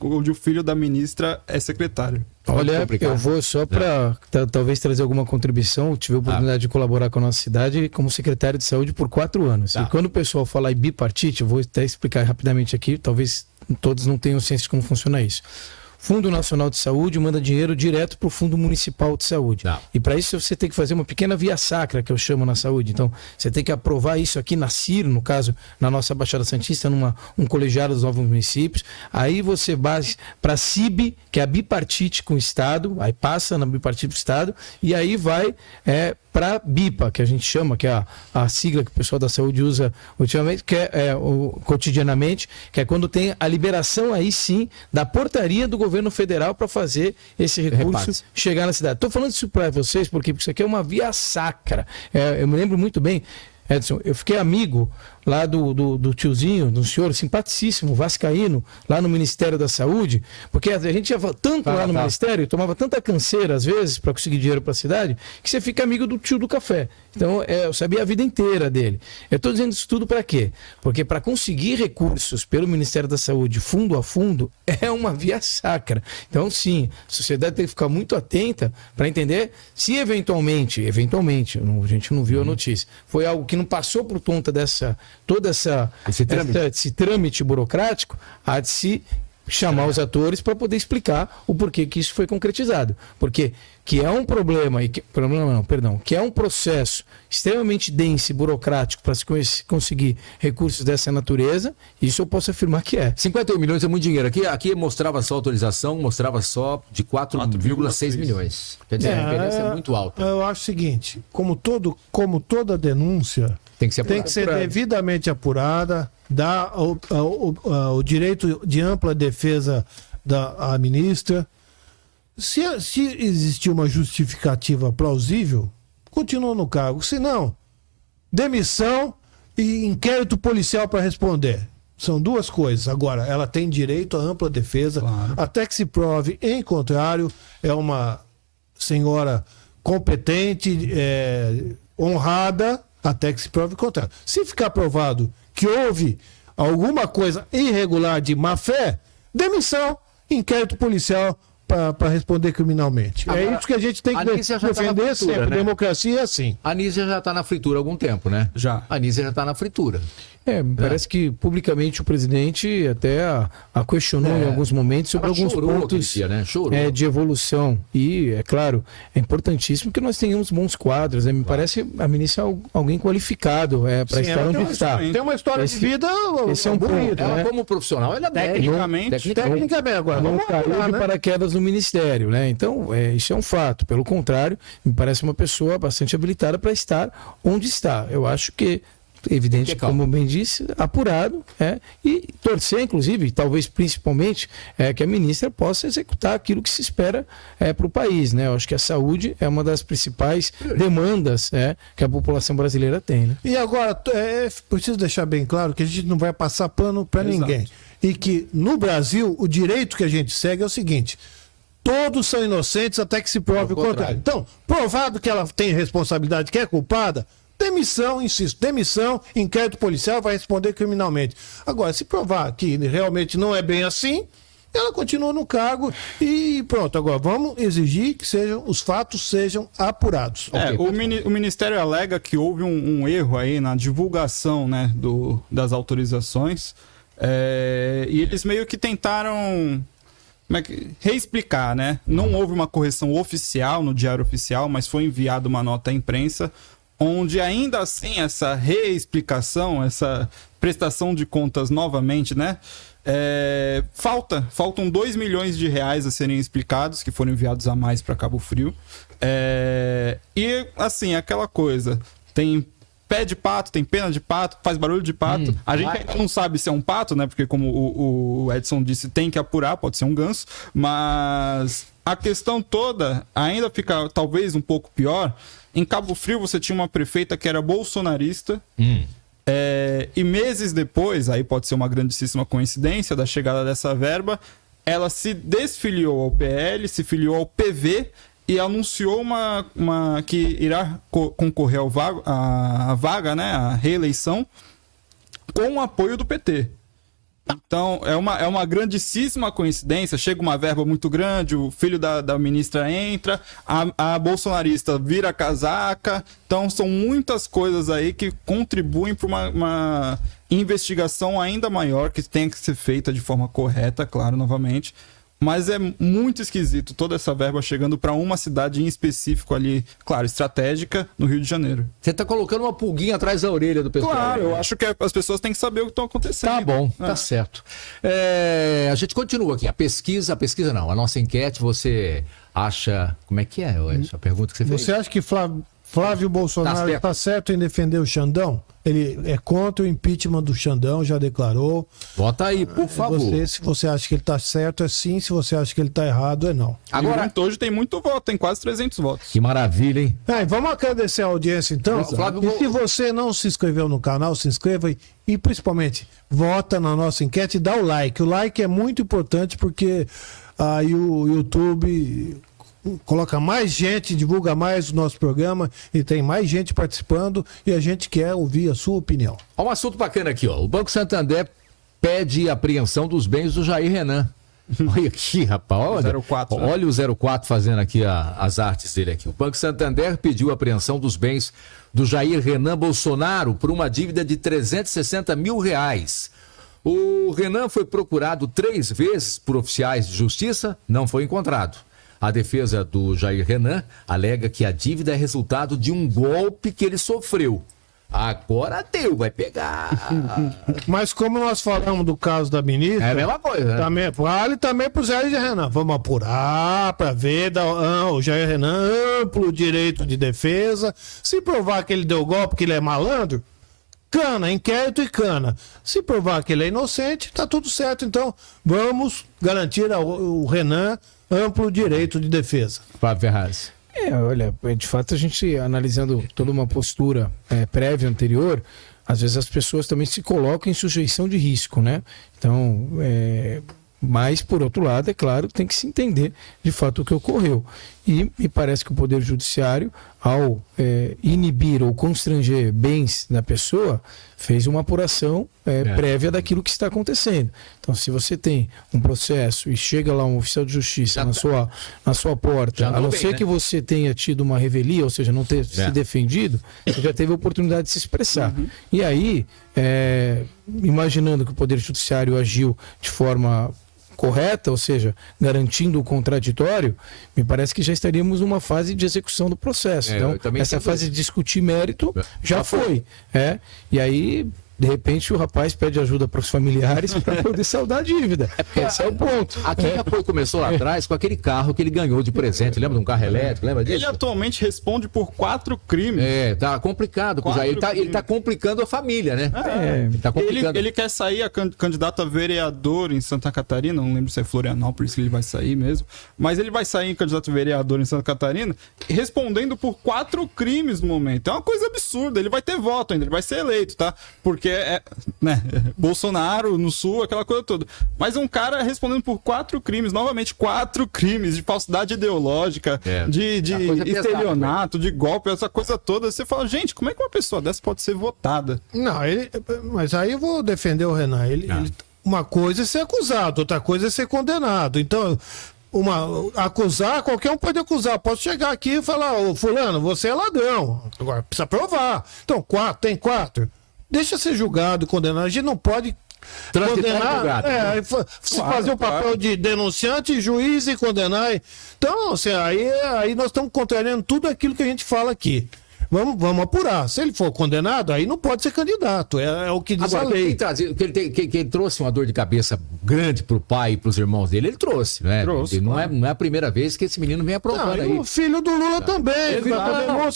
onde o filho da ministra é secretário. Olha, eu vou só para talvez trazer alguma contribuição. Eu tive a oportunidade de colaborar com a nossa cidade como secretário de saúde por 4 anos. E quando o pessoal fala em bipartite, eu vou até explicar rapidamente aqui, talvez todos não tenham ciência de como funciona isso. Fundo Nacional de Saúde manda dinheiro direto para o Fundo Municipal de Saúde. E para isso você tem que fazer uma pequena via sacra, que eu chamo na saúde. Então, você tem que aprovar isso aqui na CIR, no caso, na nossa Baixada Santista, um colegiado dos novos municípios. Aí você vai para a CIB, que é a bipartite com o Estado, aí passa na bipartite do Estado, e aí vai para a BIPA, que a gente chama, que é a sigla que o pessoal da saúde usa ultimamente, que cotidianamente, que é quando tem a liberação aí sim da portaria do governo federal para fazer esse recurso Repasse. chegar na cidade. Estou falando isso para vocês porque isso aqui é uma via sacra. Eu me lembro muito bem, Edson, eu fiquei amigo lá do tiozinho, do senhor simpaticíssimo, vascaíno, lá no Ministério da Saúde, porque a gente ia tanto lá no Ministério, tomava tanta canseira às vezes para conseguir dinheiro para a cidade, que você fica amigo do tio do café. Então, eu sabia a vida inteira dele. Eu estou dizendo isso tudo para quê? Porque para conseguir recursos pelo Ministério da Saúde, fundo a fundo, é uma via sacra. Então, sim, a sociedade tem que ficar muito atenta para entender se eventualmente, a gente não viu a notícia, foi algo que não passou por conta esse trâmite burocrático, há de se chamar os atores para poder explicar o porquê que isso foi concretizado. Porque que é um problema, que é um processo extremamente denso e burocrático para se conseguir recursos dessa natureza, isso eu posso afirmar que é. 51 milhões é muito dinheiro. Aqui mostrava só a autorização, mostrava só de 4,6 milhões. Quer dizer, a diferença é muito alta. Eu acho o seguinte, como toda denúncia, Tem que ser tem que ser devidamente apurada, dar o direito de ampla defesa à ministra. Se existir uma justificativa plausível, continua no cargo. Se não, demissão e inquérito policial para responder. São duas coisas. Agora, ela tem direito à ampla defesa, até que se prove em contrário. É uma senhora competente, honrada, até que se prove o contrário. Se ficar provado que houve alguma coisa irregular de má fé, demissão, inquérito policial para responder criminalmente. Agora, é isso que a gente tem que defender sempre. Né? Democracia é assim. A Anísia já está na fritura há algum tempo, né? Já. A Anísia já está na fritura. Me parece que publicamente o presidente até a questionou em alguns momentos sobre alguns pontos né? de evolução. E, é claro, é importantíssimo que nós tenhamos bons quadros. Me parece a ministra alguém qualificado para estar onde está. Tem uma história de vida esse é um bonita. Ela, como profissional, ela é Tecnicamente Agora, não vamos caiu lá, de né? paraquedas no ministério, né? Então, isso é um fato. Pelo contrário, me parece uma pessoa bastante habilitada para estar onde está. Eu acho que evidente, como bem disse, apurado, e torcer, inclusive, talvez principalmente, que a ministra possa executar aquilo que se espera para o país, né? Eu acho que a saúde é uma das principais demandas que a população brasileira tem, né? E agora, preciso deixar bem claro que a gente não vai passar pano para ninguém. E que, no Brasil, o direito que a gente segue é o seguinte: todos são inocentes até que se prove o contrário. Então, provado que ela tem responsabilidade, que é culpada, demissão, insisto, demissão, inquérito policial, vai responder criminalmente. Agora, se provar que realmente não é bem assim, ela continua no cargo e pronto. Agora, vamos exigir que os fatos sejam apurados. O Ministério alega que houve um erro aí na divulgação, né, das autorizações, e eles meio que tentaram reexplicar, né? Não houve uma correção oficial no Diário Oficial, mas foi enviada uma nota à imprensa onde ainda assim essa reexplicação, essa prestação de contas novamente, né? Faltam 2 milhões de reais a serem explicados, que foram enviados a mais para Cabo Frio. E assim, aquela coisa, tem pé de pato, tem pena de pato, faz barulho de pato. A gente ainda não sabe se é um pato, né? Porque como o Edson disse, tem que apurar, pode ser um ganso, mas a questão toda ainda fica talvez um pouco pior. Em Cabo Frio você tinha uma prefeita que era bolsonarista, e meses depois, aí pode ser uma grandíssima coincidência da chegada dessa verba, ela se desfiliou ao PL, se filiou ao PV e anunciou que irá concorrer à vaga, né, à reeleição, com o apoio do PT. Então, é uma grandíssima coincidência. Chega uma verba muito grande, o filho da ministra entra, a bolsonarista vira casaca. Então, são muitas coisas aí que contribuem para uma investigação ainda maior, que tem que ser feita de forma correta, claro, novamente. Mas é muito esquisito toda essa verba chegando para uma cidade em específico ali, claro, estratégica, no Rio de Janeiro. Você está colocando uma pulguinha atrás da orelha do pessoal. Claro, eu acho que as pessoas têm que saber o que está acontecendo. Tá bom, tá certo. A gente continua aqui. A pesquisa não, a nossa enquete, você acha... Como é que é, Edson? A pergunta que você fez. Você acha que Flávio Bolsonaro está certo em defender o Xandão? ele é contra o impeachment do Xandão, já declarou. Vota aí, por favor. Se você acha que ele tá certo, é sim. Se você acha que ele tá errado, é não. Agora, Hoje tem muito voto, tem quase 300 votos. que maravilha, hein? Vamos agradecer a audiência, então. Flávio, E se você não se inscreveu no canal, se inscreva e principalmente, vota na nossa enquete e dá o like. O like é muito importante porque aí o YouTube coloca mais gente, divulga mais o nosso programa e tem mais gente participando e a gente quer ouvir a sua opinião. Ó, um assunto bacana aqui, ó. O Banco Santander pede apreensão dos bens do Jair Renan. Olha aqui, rapaz. Olha, 04, né? olha o 04 fazendo aqui as artes dele aqui. O Banco Santander pediu apreensão dos bens do Jair Renan Bolsonaro por uma dívida de R$360 mil. O Renan foi procurado 3 vezes por oficiais de justiça, não foi encontrado. A defesa do Jair Renan alega que a dívida é resultado de um golpe que ele sofreu. Agora deu, vai pegar. Mas como nós falamos do caso da ministra, É a mesma coisa, né? também, vale também pro Jair Renan. Vamos apurar para ver o Jair Renan amplo direito de defesa. Se provar que ele deu golpe, que ele é malandro, cana, inquérito e cana. Se provar que ele é inocente, tá tudo certo. Então, vamos garantir ao Renan amplo direito de defesa. Fábio Ferraz. Olha, de fato a gente analisando toda uma postura prévia, anterior, às vezes as pessoas também se colocam em sujeição de risco, né? Então, mas por outro lado, é claro, tem que se entender de fato o que ocorreu. E me parece que o Poder Judiciário, ao inibir ou constranger bens da pessoa, fez uma apuração prévia daquilo que está acontecendo. Então, se você tem um processo e chega lá um oficial de justiça na sua porta, a não ser que você tenha tido uma revelia, ou seja, não ter se defendido, você já teve a oportunidade de se expressar. E aí, imaginando que o Poder Judiciário agiu de forma correta, ou seja, garantindo o contraditório, me parece que já estaríamos numa fase de execução do processo. Então, essa fase de discutir mérito já foi. E aí, de repente, o rapaz pede ajuda para os familiares para poder saldar a dívida. Esse é o ponto. Aqui em Apoio começou lá atrás com aquele carro que ele ganhou de presente. Lembra de um carro elétrico? Lembra disso? Ele atualmente responde por 4 crimes. Tá complicado. Ele tá complicando a família, né? Tá complicando. Ele quer sair candidato a vereador em Santa Catarina, não lembro se é Florianópolis que ele vai sair mesmo, mas ele vai sair candidato a vereador em Santa Catarina respondendo por 4 crimes no momento. É uma coisa absurda, ele vai ter voto ainda, ele vai ser eleito, tá? Porque Bolsonaro no Sul, aquela coisa toda. Mas um cara respondendo por 4 crimes, novamente 4 crimes de falsidade ideológica, de estelionato, de golpe, essa coisa toda. Você fala, gente, como é que uma pessoa dessa pode ser votada? Não, mas aí eu vou defender o Renan. Uma coisa é ser acusado, outra coisa é ser condenado. Então, acusar, qualquer um pode acusar. Posso chegar aqui e falar, ô fulano, você é ladrão. Agora, precisa provar. Então, tem 4. Deixa ser julgado e condenado. A gente não pode condenar, fazer o papel de denunciante, juiz e condenar. Então, assim, aí nós estamos contrariando tudo aquilo que a gente fala aqui. Vamos apurar. Se ele for condenado, aí não pode ser candidato. É o que diz a lei. Que ele trouxe uma dor de cabeça grande pro pai e pros irmãos dele, ele trouxe, né? Trouxe, não é a primeira vez que esse menino vem aprontando aí. O filho do Lula também.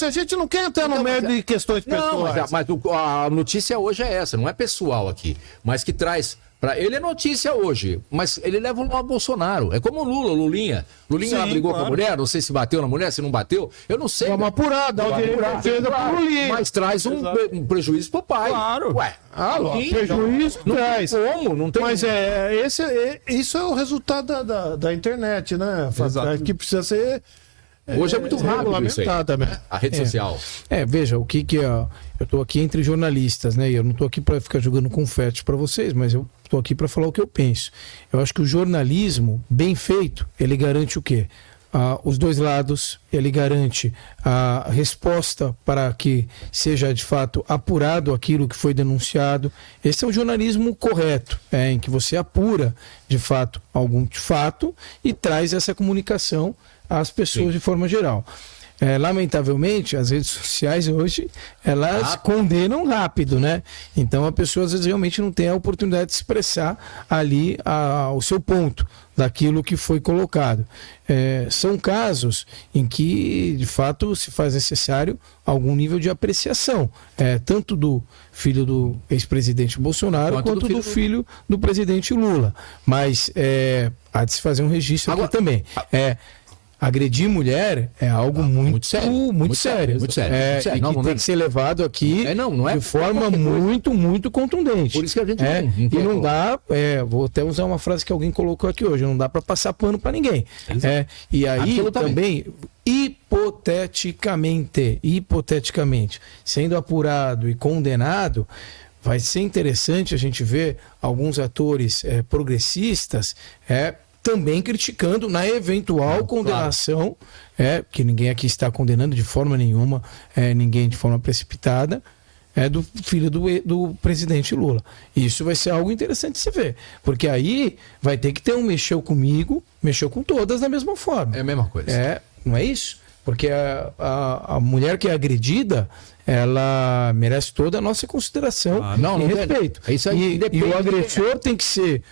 A gente não quer entrar no meio de questões pessoais. Mas a notícia hoje é essa, não é pessoal aqui, mas que traz... Ele é notícia hoje, mas ele leva o Bolsonaro. É como o Lulinha. Lulinha lá brigou com a mulher, não sei se bateu na mulher, se não bateu. Eu não sei. Vamos apurar, dar o direito de defesa pro Lulinha. Mas traz um prejuízo pro pai. Claro. Ué, prejuízo traz. Como? Não tem. Mas isso é o resultado da internet, né? Exato. Que precisa ser... Hoje é muito rápido isso aí. Também. A rede social. Veja, o que eu estou aqui entre jornalistas, né? E eu não estou aqui para ficar jogando confete para vocês, mas eu estou aqui para falar o que eu penso. Eu acho que o jornalismo, bem feito, ele garante o quê? Os dois lados, ele garante a resposta para que seja de fato apurado aquilo que foi denunciado. Esse é o jornalismo correto, em que você apura de fato algum fato e traz essa comunicação às pessoas de forma geral. lamentavelmente, as redes sociais hoje, elas condenam rápido, né? Então a pessoa às vezes realmente não tem a oportunidade de expressar ali o seu ponto daquilo que foi colocado. São casos em que, de fato, se faz necessário algum nível de apreciação, tanto do filho do ex-presidente Bolsonaro quanto do filho do presidente Lula. Mas há de se fazer um registro aqui também. Agredir mulher é algo muito sério. Muito sério. Muito sério. E que tem que ser levado aqui de forma muito contundente. Por isso que a gente e não dá, vou até usar uma frase que alguém colocou aqui hoje, não dá para passar pano para ninguém. E aí também, hipoteticamente, sendo apurado e condenado, vai ser interessante a gente ver alguns atores progressistas também criticando na eventual condenação, que ninguém aqui está condenando de forma nenhuma, ninguém de forma precipitada, do filho do presidente Lula. Isso vai ser algo interessante de se ver, porque aí vai ter que ter um mexeu comigo, mexeu com todas da mesma forma. É a mesma coisa. Não é isso? Porque a mulher que é agredida, ela merece toda a nossa consideração e respeito. Isso aí, e o agressor tem que ser...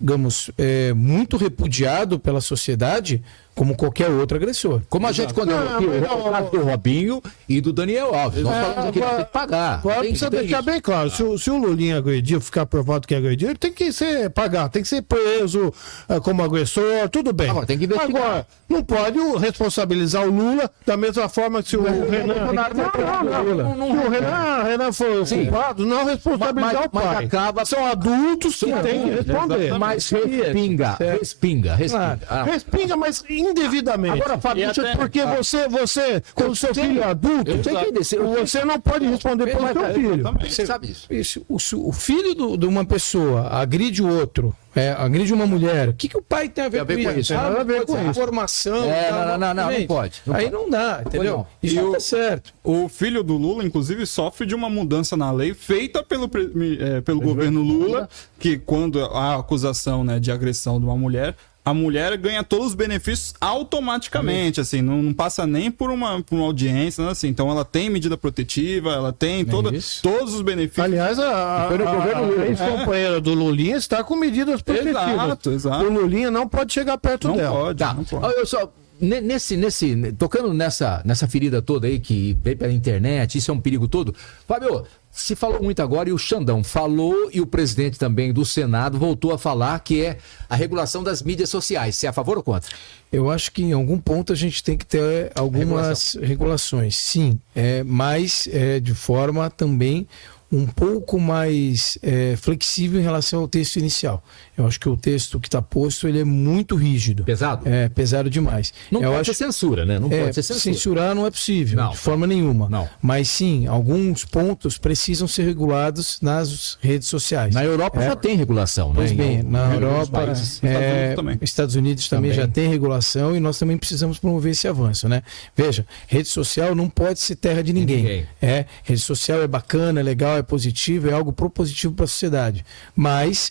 digamos, muito repudiado pela sociedade como qualquer outro agressor. Como a gente condenou aqui o caso do Robinho e do Daniel Alves. Nós falamos aqui que tem que pagar. Agora precisa deixar bem claro, se o Lulinha agrediu, ficar provado que agrediu, ele tem que pagar, tem que ser preso como agressor, tudo bem. Agora tem que investigar. Agora, não pode responsabilizar o Lula da mesma forma que se o Renan... o Renan foi culpado, não responsabilizar o pai. São adultos que têm que responder. Mas respinga. Respinga, mas indevidamente. Agora, Fábio, porque você, quando seu filho é adulto, você não pode responder pelo seu filho. Você sabe isso. O filho de uma pessoa agride o outro, agride uma mulher, o que o pai tem a ver com isso? Tem nada a ver com isso. Informação. Não pode. Aí não dá, entendeu? Isso não tá certo. O filho do Lula, inclusive, sofre de uma mudança na lei feita pelo governo Lula, que quando há acusação de agressão de uma mulher, a mulher ganha todos os benefícios automaticamente, assim, não passa nem por uma audiência, assim. Então ela tem medida protetiva, ela tem todos os benefícios. Aliás, a ex-companheira do Lulinha está com medidas protetivas. Exato. O Lulinha não pode chegar perto dela. Não pode. Eu só... tocando nessa ferida toda aí que veio pela internet, isso é um perigo todo. Fábio, se falou muito agora e o Xandão falou e o presidente também do Senado voltou a falar que é a regulação das mídias sociais. Você é a favor ou contra? Eu acho que em algum ponto a gente tem que ter algumas regulações, sim, mas de forma também um pouco mais flexível em relação ao texto inicial. Eu acho que o texto que está posto ele é muito rígido. Pesado? Pesado demais. Não pode ser censura, né? Não pode ser censura. Censurar não é possível, de forma nenhuma. Não. Mas sim, alguns pontos precisam ser regulados nas redes sociais. Na Europa já tem regulação, pois né? Bem, na Europa, Estados Unidos também já tem regulação e nós também precisamos promover esse avanço, né? Veja, rede social não pode ser terra de ninguém. Rede social é bacana, é legal, é positivo, é algo propositivo para a sociedade. Mas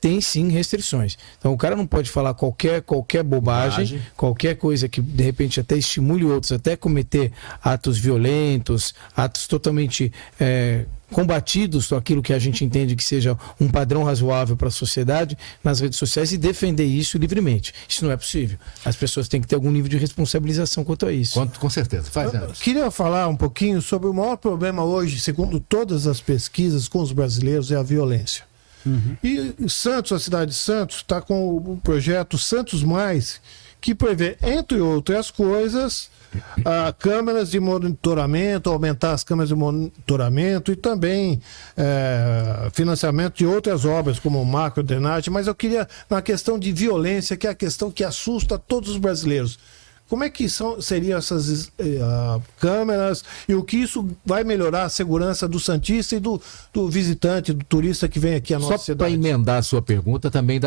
tem sim restrições. Então o cara não pode falar qualquer bobagem, qualquer coisa que de repente até estimule outros até cometer atos violentos, atos totalmente combatidos com aquilo que a gente entende que seja um padrão razoável para a sociedade nas redes sociais e defender isso livremente. Isso não é possível. As pessoas têm que ter algum nível de responsabilização quanto a isso. Com certeza. Eu queria falar um pouquinho sobre o maior problema hoje, segundo todas as pesquisas com os brasileiros, é a violência. E Santos, a cidade de Santos, está com o projeto Santos Mais, que prevê, entre outras coisas, câmeras de monitoramento, aumentar as câmeras de monitoramento e também financiamento de outras obras, como macro-drenagem. Mas eu queria, na questão de violência, que é a questão que assusta todos os brasileiros. Como é que seriam essas câmeras e o que isso vai melhorar a segurança do santista e do visitante, do turista que vem aqui à nossa cidade? Só para emendar a sua pergunta também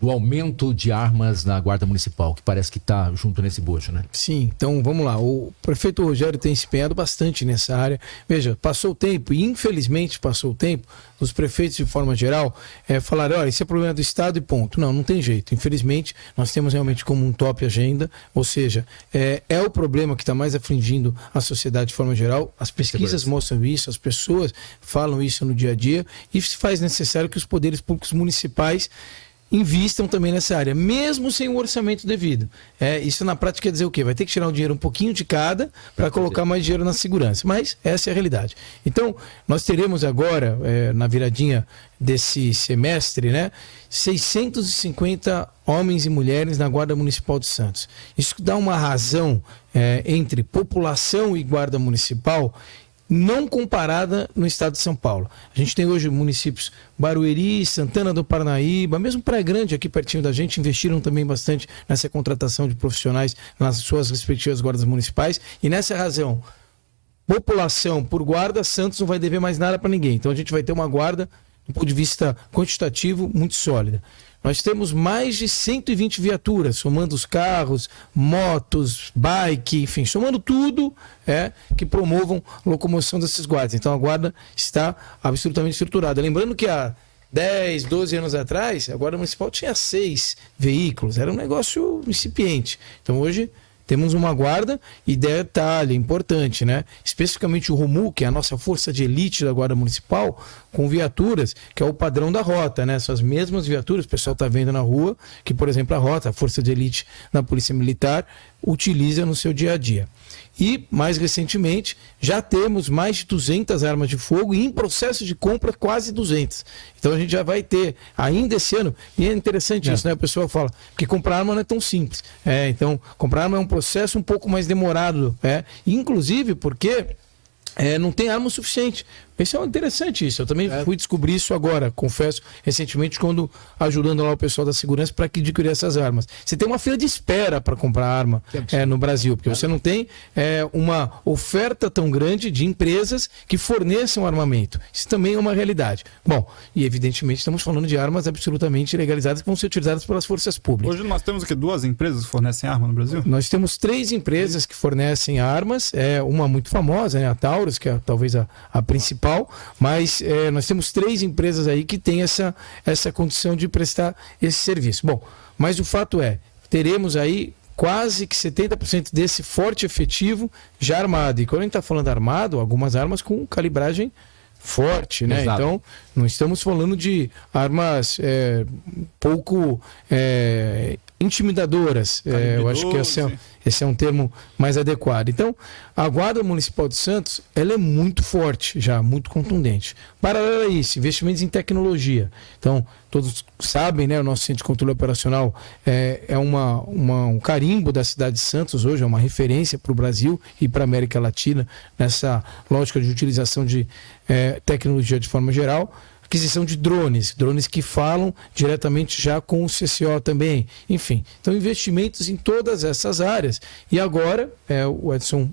do aumento de armas na Guarda Municipal, que parece que está junto nesse bojo, né? Sim, então vamos lá. O prefeito Rogério tem se empenhado bastante nessa área. Veja, passou o tempo, e infelizmente passou o tempo, os prefeitos, de forma geral, falaram, olha, esse é problema do Estado e ponto. Não tem jeito. Infelizmente, nós temos realmente como um top agenda, ou seja, é o problema que está mais afligindo a sociedade de forma geral. As pesquisas mostram isso, as pessoas falam isso no dia a dia, e se faz necessário que os poderes públicos municipais invistam também nessa área, mesmo sem o orçamento devido. Isso na prática quer dizer o quê? Vai ter que tirar um dinheiro um pouquinho de cada para colocar mais dinheiro na segurança. Mas essa é a realidade. Então, nós teremos agora, na viradinha desse semestre, 650 homens e mulheres na Guarda Municipal de Santos. Isso dá uma razão entre população e Guarda Municipal não comparada no estado de São Paulo. A gente tem hoje municípios Barueri, Santana do Parnaíba, mesmo Praia Grande aqui pertinho da gente, investiram também bastante nessa contratação de profissionais nas suas respectivas guardas municipais, e nessa razão, população por guarda, Santos não vai dever mais nada para ninguém. Então a gente vai ter uma guarda, do ponto de vista quantitativo, muito sólida. Nós temos mais de 120 viaturas, somando os carros, motos, bike, enfim, somando tudo que promovam a locomoção desses guardas. Então a guarda está absolutamente estruturada. Lembrando que há 10, 12 anos atrás, a Guarda Municipal tinha 6 veículos, era um negócio incipiente. Então hoje temos uma guarda, e detalhe importante, especificamente o ROMU, que é a nossa força de elite da Guarda Municipal, com viaturas, que é o padrão da rota, São as mesmas viaturas, o pessoal está vendo na rua, que, por exemplo, a rota, a força de elite da Polícia Militar, utiliza no seu dia a dia. E, mais recentemente, já temos mais de 200 armas de fogo e em processo de compra quase 200. Então a gente já vai ter, ainda esse ano, e é interessante isso, O pessoal fala, porque comprar arma não é tão simples. Então, comprar arma é um processo um pouco mais demorado, inclusive porque não tem arma o suficiente. Isso é interessante isso. Eu também fui descobrir isso agora, confesso, recentemente, quando ajudando lá o pessoal da segurança para que adquirir essas armas. Você tem uma fila de espera para comprar arma no Brasil, porque você não tem uma oferta tão grande de empresas que forneçam armamento. Isso também é uma realidade. Bom, e evidentemente estamos falando de armas absolutamente legalizadas que vão ser utilizadas pelas forças públicas. Hoje nós temos 2 empresas que fornecem arma no Brasil? Nós temos 3 empresas que fornecem armas, uma muito famosa, a Taurus, que é talvez a principal, mas nós temos 3 empresas aí que têm essa condição de prestar esse serviço. Bom, mas o fato teremos aí quase que 70% desse forte efetivo já armado. E quando a gente está falando armado, algumas armas com calibragem forte, Então, não estamos falando de armas pouco intimidadoras. Eu acho que esse é um termo mais adequado. Então, a Guarda Municipal de Santos, ela é muito forte já, muito contundente. Paralelo a isso, investimentos em tecnologia. Então, todos sabem, o nosso Centro de Controle Operacional é um carimbo da cidade de Santos hoje, é uma referência para o Brasil e para a América Latina nessa lógica de utilização de tecnologia de forma geral. Aquisição de drones que falam diretamente já com o CCO também. Enfim, então investimentos em todas essas áreas. E agora, o Edson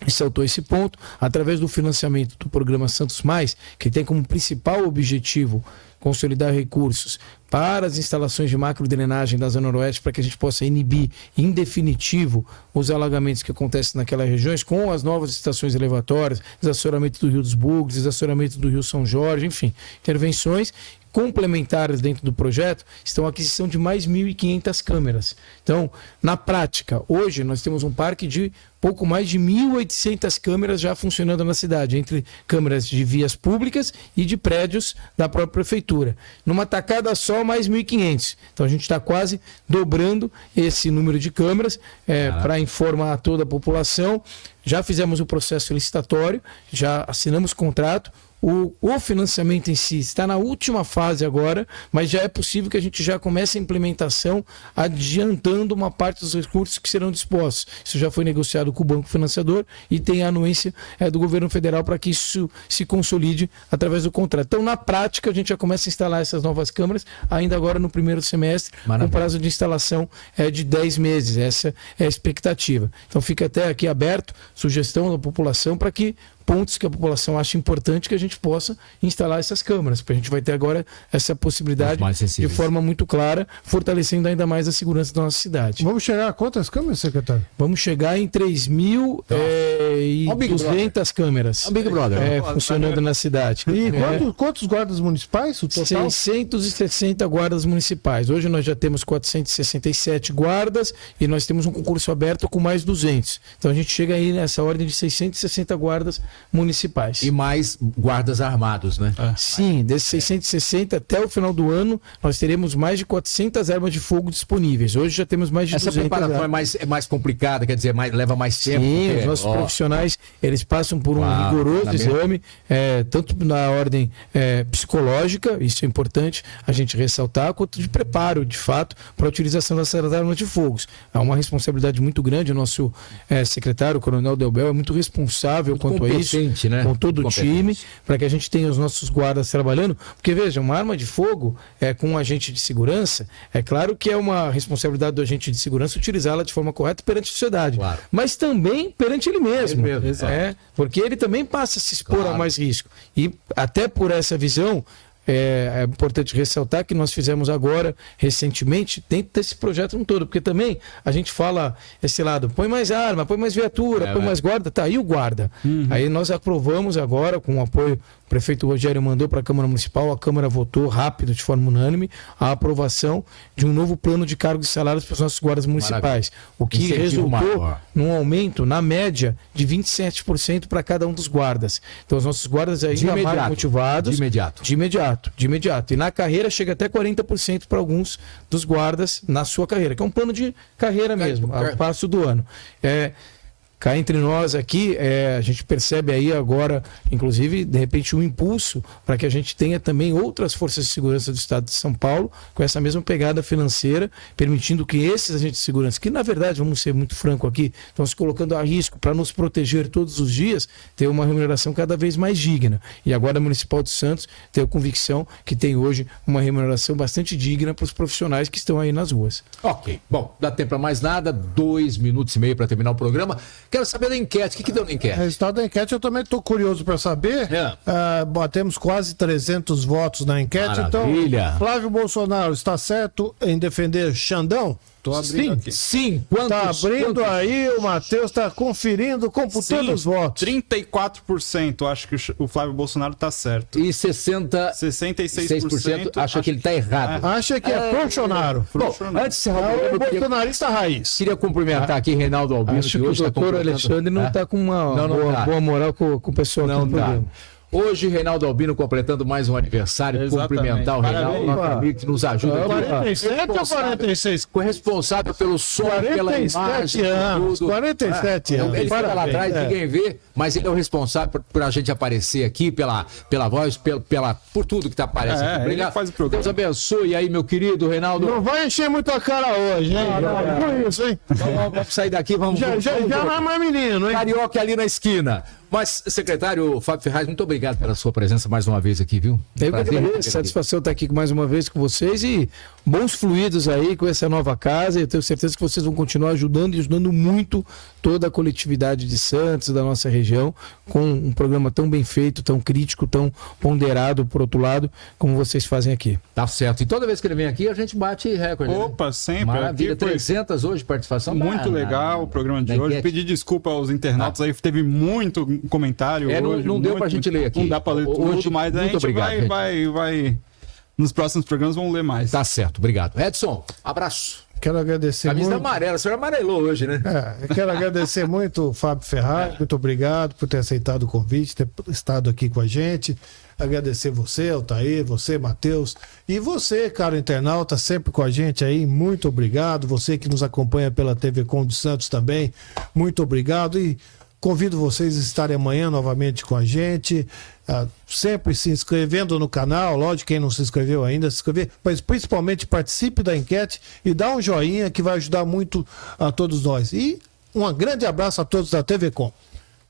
ressaltou esse ponto, através do financiamento do programa Santos Mais, que tem como principal objetivo consolidar recursos para as instalações de macrodrenagem da Zona Noroeste, para que a gente possa inibir em definitivo os alagamentos que acontecem naquelas regiões, com as novas estações elevatórias, desassoramento do Rio dos Bugres, desassoramento do Rio São Jorge, enfim, intervenções complementares dentro do projeto, estão a aquisição de mais 1.500 câmeras. Então, na prática, hoje nós temos um parque de pouco mais de 1.800 câmeras já funcionando na cidade, entre câmeras de vias públicas e de prédios da própria prefeitura. Numa tacada só, mais 1.500. Então, a gente está quase dobrando esse número de câmeras para informar a toda a população. Já fizemos o processo licitatório, já assinamos contrato. O financiamento em si está na última fase agora, mas já é possível que a gente já comece a implementação adiantando uma parte dos recursos que serão dispostos. Isso já foi negociado com o banco financiador e tem a anuência do governo federal para que isso se consolide através do contrato. Então, na prática, a gente já começa a instalar essas novas câmeras ainda agora no primeiro semestre, com prazo de instalação de 10 meses. Essa é a expectativa. Então, fica até aqui aberto, sugestão da população para que pontos que a população acha importante que a gente possa instalar essas câmeras, porque a gente vai ter agora essa possibilidade Mais de sensíveis. forma muito clara, fortalecendo ainda mais a segurança da nossa cidade. Vamos chegar a quantas câmeras, secretário? Vamos chegar em 3.200 câmeras É o Big Brother. funcionando na cidade. E quantos guardas municipais? O total? 660 guardas municipais. Hoje nós já temos 467 guardas e nós temos um concurso aberto com mais 200. Então a gente chega aí nessa ordem de 660 guardas municipais. E mais guardas armados, né? Sim, desses 660 até o final do ano nós teremos mais de 400 armas de fogo disponíveis. Hoje já temos mais de Essa 200 preparação armas. é mais complicada, quer dizer, leva mais tempo. Sim, porque- os nossos Ó, profissionais, eles passam por um Claro, rigoroso na mesma- exame, tanto na ordem psicológica, isso é importante a gente ressaltar, quanto de preparo, de fato, para a utilização dessas armas de fogo. É uma responsabilidade muito grande, o nosso secretário, o Coronel Delbel, é muito responsável quanto a isso, competente, né? com todo o Competente. time, para que a gente tenha os nossos guardas trabalhando, porque veja, uma arma de fogo com um agente de segurança, é claro que é uma responsabilidade do agente de segurança utilizá-la de forma correta perante a sociedade, Claro. mas também perante ele mesmo. Ele mesmo, exato. Porque ele também passa a se expor Claro. a mais risco. E até por essa visão, é importante ressaltar que nós fizemos agora, recentemente, dentro desse projeto todo, porque também a gente fala esse lado, põe mais arma, põe mais viatura, põe mais guarda, tá aí o guarda. Aí nós aprovamos agora, com o apoio, o prefeito Rogério mandou para a Câmara Municipal, a Câmara votou rápido, de forma unânime, a aprovação de um novo plano de cargos e salários para os nossos guardas municipais. O que Incentivo resultou maior. num aumento, na média, de 27% para cada um dos guardas. Então, os nossos guardas ainda mais motivados. De imediato. De imediato. E na carreira chega até 40% para alguns dos guardas na sua carreira, que é um plano de carreira mesmo, ao passo do ano. Cá entre nós aqui, a gente percebe aí agora, inclusive, de repente, um impulso para que a gente tenha também outras forças de segurança do Estado de São Paulo com essa mesma pegada financeira, permitindo que esses agentes de segurança, que na verdade, vamos ser muito franco aqui, estão se colocando a risco para nos proteger todos os dias, tenham uma remuneração cada vez mais digna. E agora a Municipal de Santos tem a convicção que tem hoje uma remuneração bastante digna para os profissionais que estão aí nas ruas. Ok. Bom, dá tempo para mais nada. 2 minutos e meio para terminar o programa. Quero saber da enquete. O que deu na enquete? Resultado da enquete eu também estou curioso para saber. Batemos quase 300 votos na enquete. Maravilha. Então, Flávio Bolsonaro está certo em defender Xandão? Tô abrindo aqui. Sim. Está abrindo aí, o Matheus está conferindo, computando os votos. 34% acho que o Flávio Bolsonaro tá certo. E 66% acha que ele está errado. Acha que é Bolsonaro. Bom, antes de encerrar o É o programa, eu queria, bolsonarista raiz. queria cumprimentar aqui Reinaldo Albino, Acho que o hoje está doutor completando- Alexandre não está com uma Não tá. boa moral com o pessoal aqui Não do tá. programa. Hoje, Reinaldo Albino completando mais um aniversário. Exatamente. Cumprimentar o Reinaldo, Parabéns. nosso amigo que nos ajuda aqui. 47 ou 46? Responsável pelo som, pela 47 imagem, anos. tudo. 47 anos. Ele fica lá Parabéns. atrás, ninguém vê, mas ele é o responsável por a gente aparecer aqui, pela voz, por tudo que tá aparecendo aqui. Ele Obrigado. faz o programa. Deus abençoe aí, meu querido Reinaldo. Não vai encher muito a cara hoje, hein? Por isso, hein? Vamos sair daqui, vamos. Já não é mais menino, hein? Carioca ali na esquina. Mas, secretário Fábio Ferraz, muito obrigado pela sua presença mais uma vez aqui, viu? Eu que Prazer agradeço, ter satisfação estar aqui mais uma vez com vocês e bons fluidos aí com essa nova casa. Eu tenho certeza que vocês vão continuar ajudando e ajudando muito toda a coletividade de Santos, da nossa região, com um programa tão bem feito, tão crítico, tão ponderado, por outro lado, como vocês fazem aqui. Tá certo. E toda vez que ele vem aqui, a gente bate recorde. né? Opa, sempre. Maravilha, Aqui foi 300 hoje, participação. muito legal o programa de na hoje. enquete. Pedir desculpa aos internautos aí, teve muito comentário hoje. não deu muito- pra gente ler aqui. Não dá pra ler Hoje, tudo, mas a muito gente obrigado, gente. vai... Nos próximos programas vamos ler mais. Tá certo, obrigado. Edson, abraço. Quero agradecer Camisa muito. amarela, o senhor amarelou hoje, né? Eu quero agradecer muito o Fábio Ferraz, muito obrigado por ter aceitado o convite, ter estado aqui com a gente. Agradecer você, Altair, você, Matheus, e você, caro internauta, sempre com a gente aí, muito obrigado. Você que nos acompanha pela TV Com de Santos também, muito obrigado. E convido vocês a estarem amanhã novamente com a gente, sempre se inscrevendo no canal, lógico, quem não se inscreveu ainda, se inscrever, mas principalmente participe da enquete e dá um joinha que vai ajudar muito a todos nós. E um grande abraço a todos da TV Com.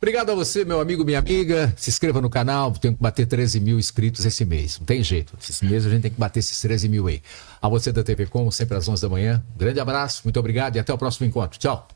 Obrigado a você, meu amigo, minha amiga. Se inscreva no canal, tenho que bater 13 mil inscritos esse mês. Não tem jeito. Esse mês a gente tem que bater esses 13 mil aí. A você da TV Com, sempre às 11 da manhã. Grande abraço, muito obrigado e até o próximo encontro. Tchau.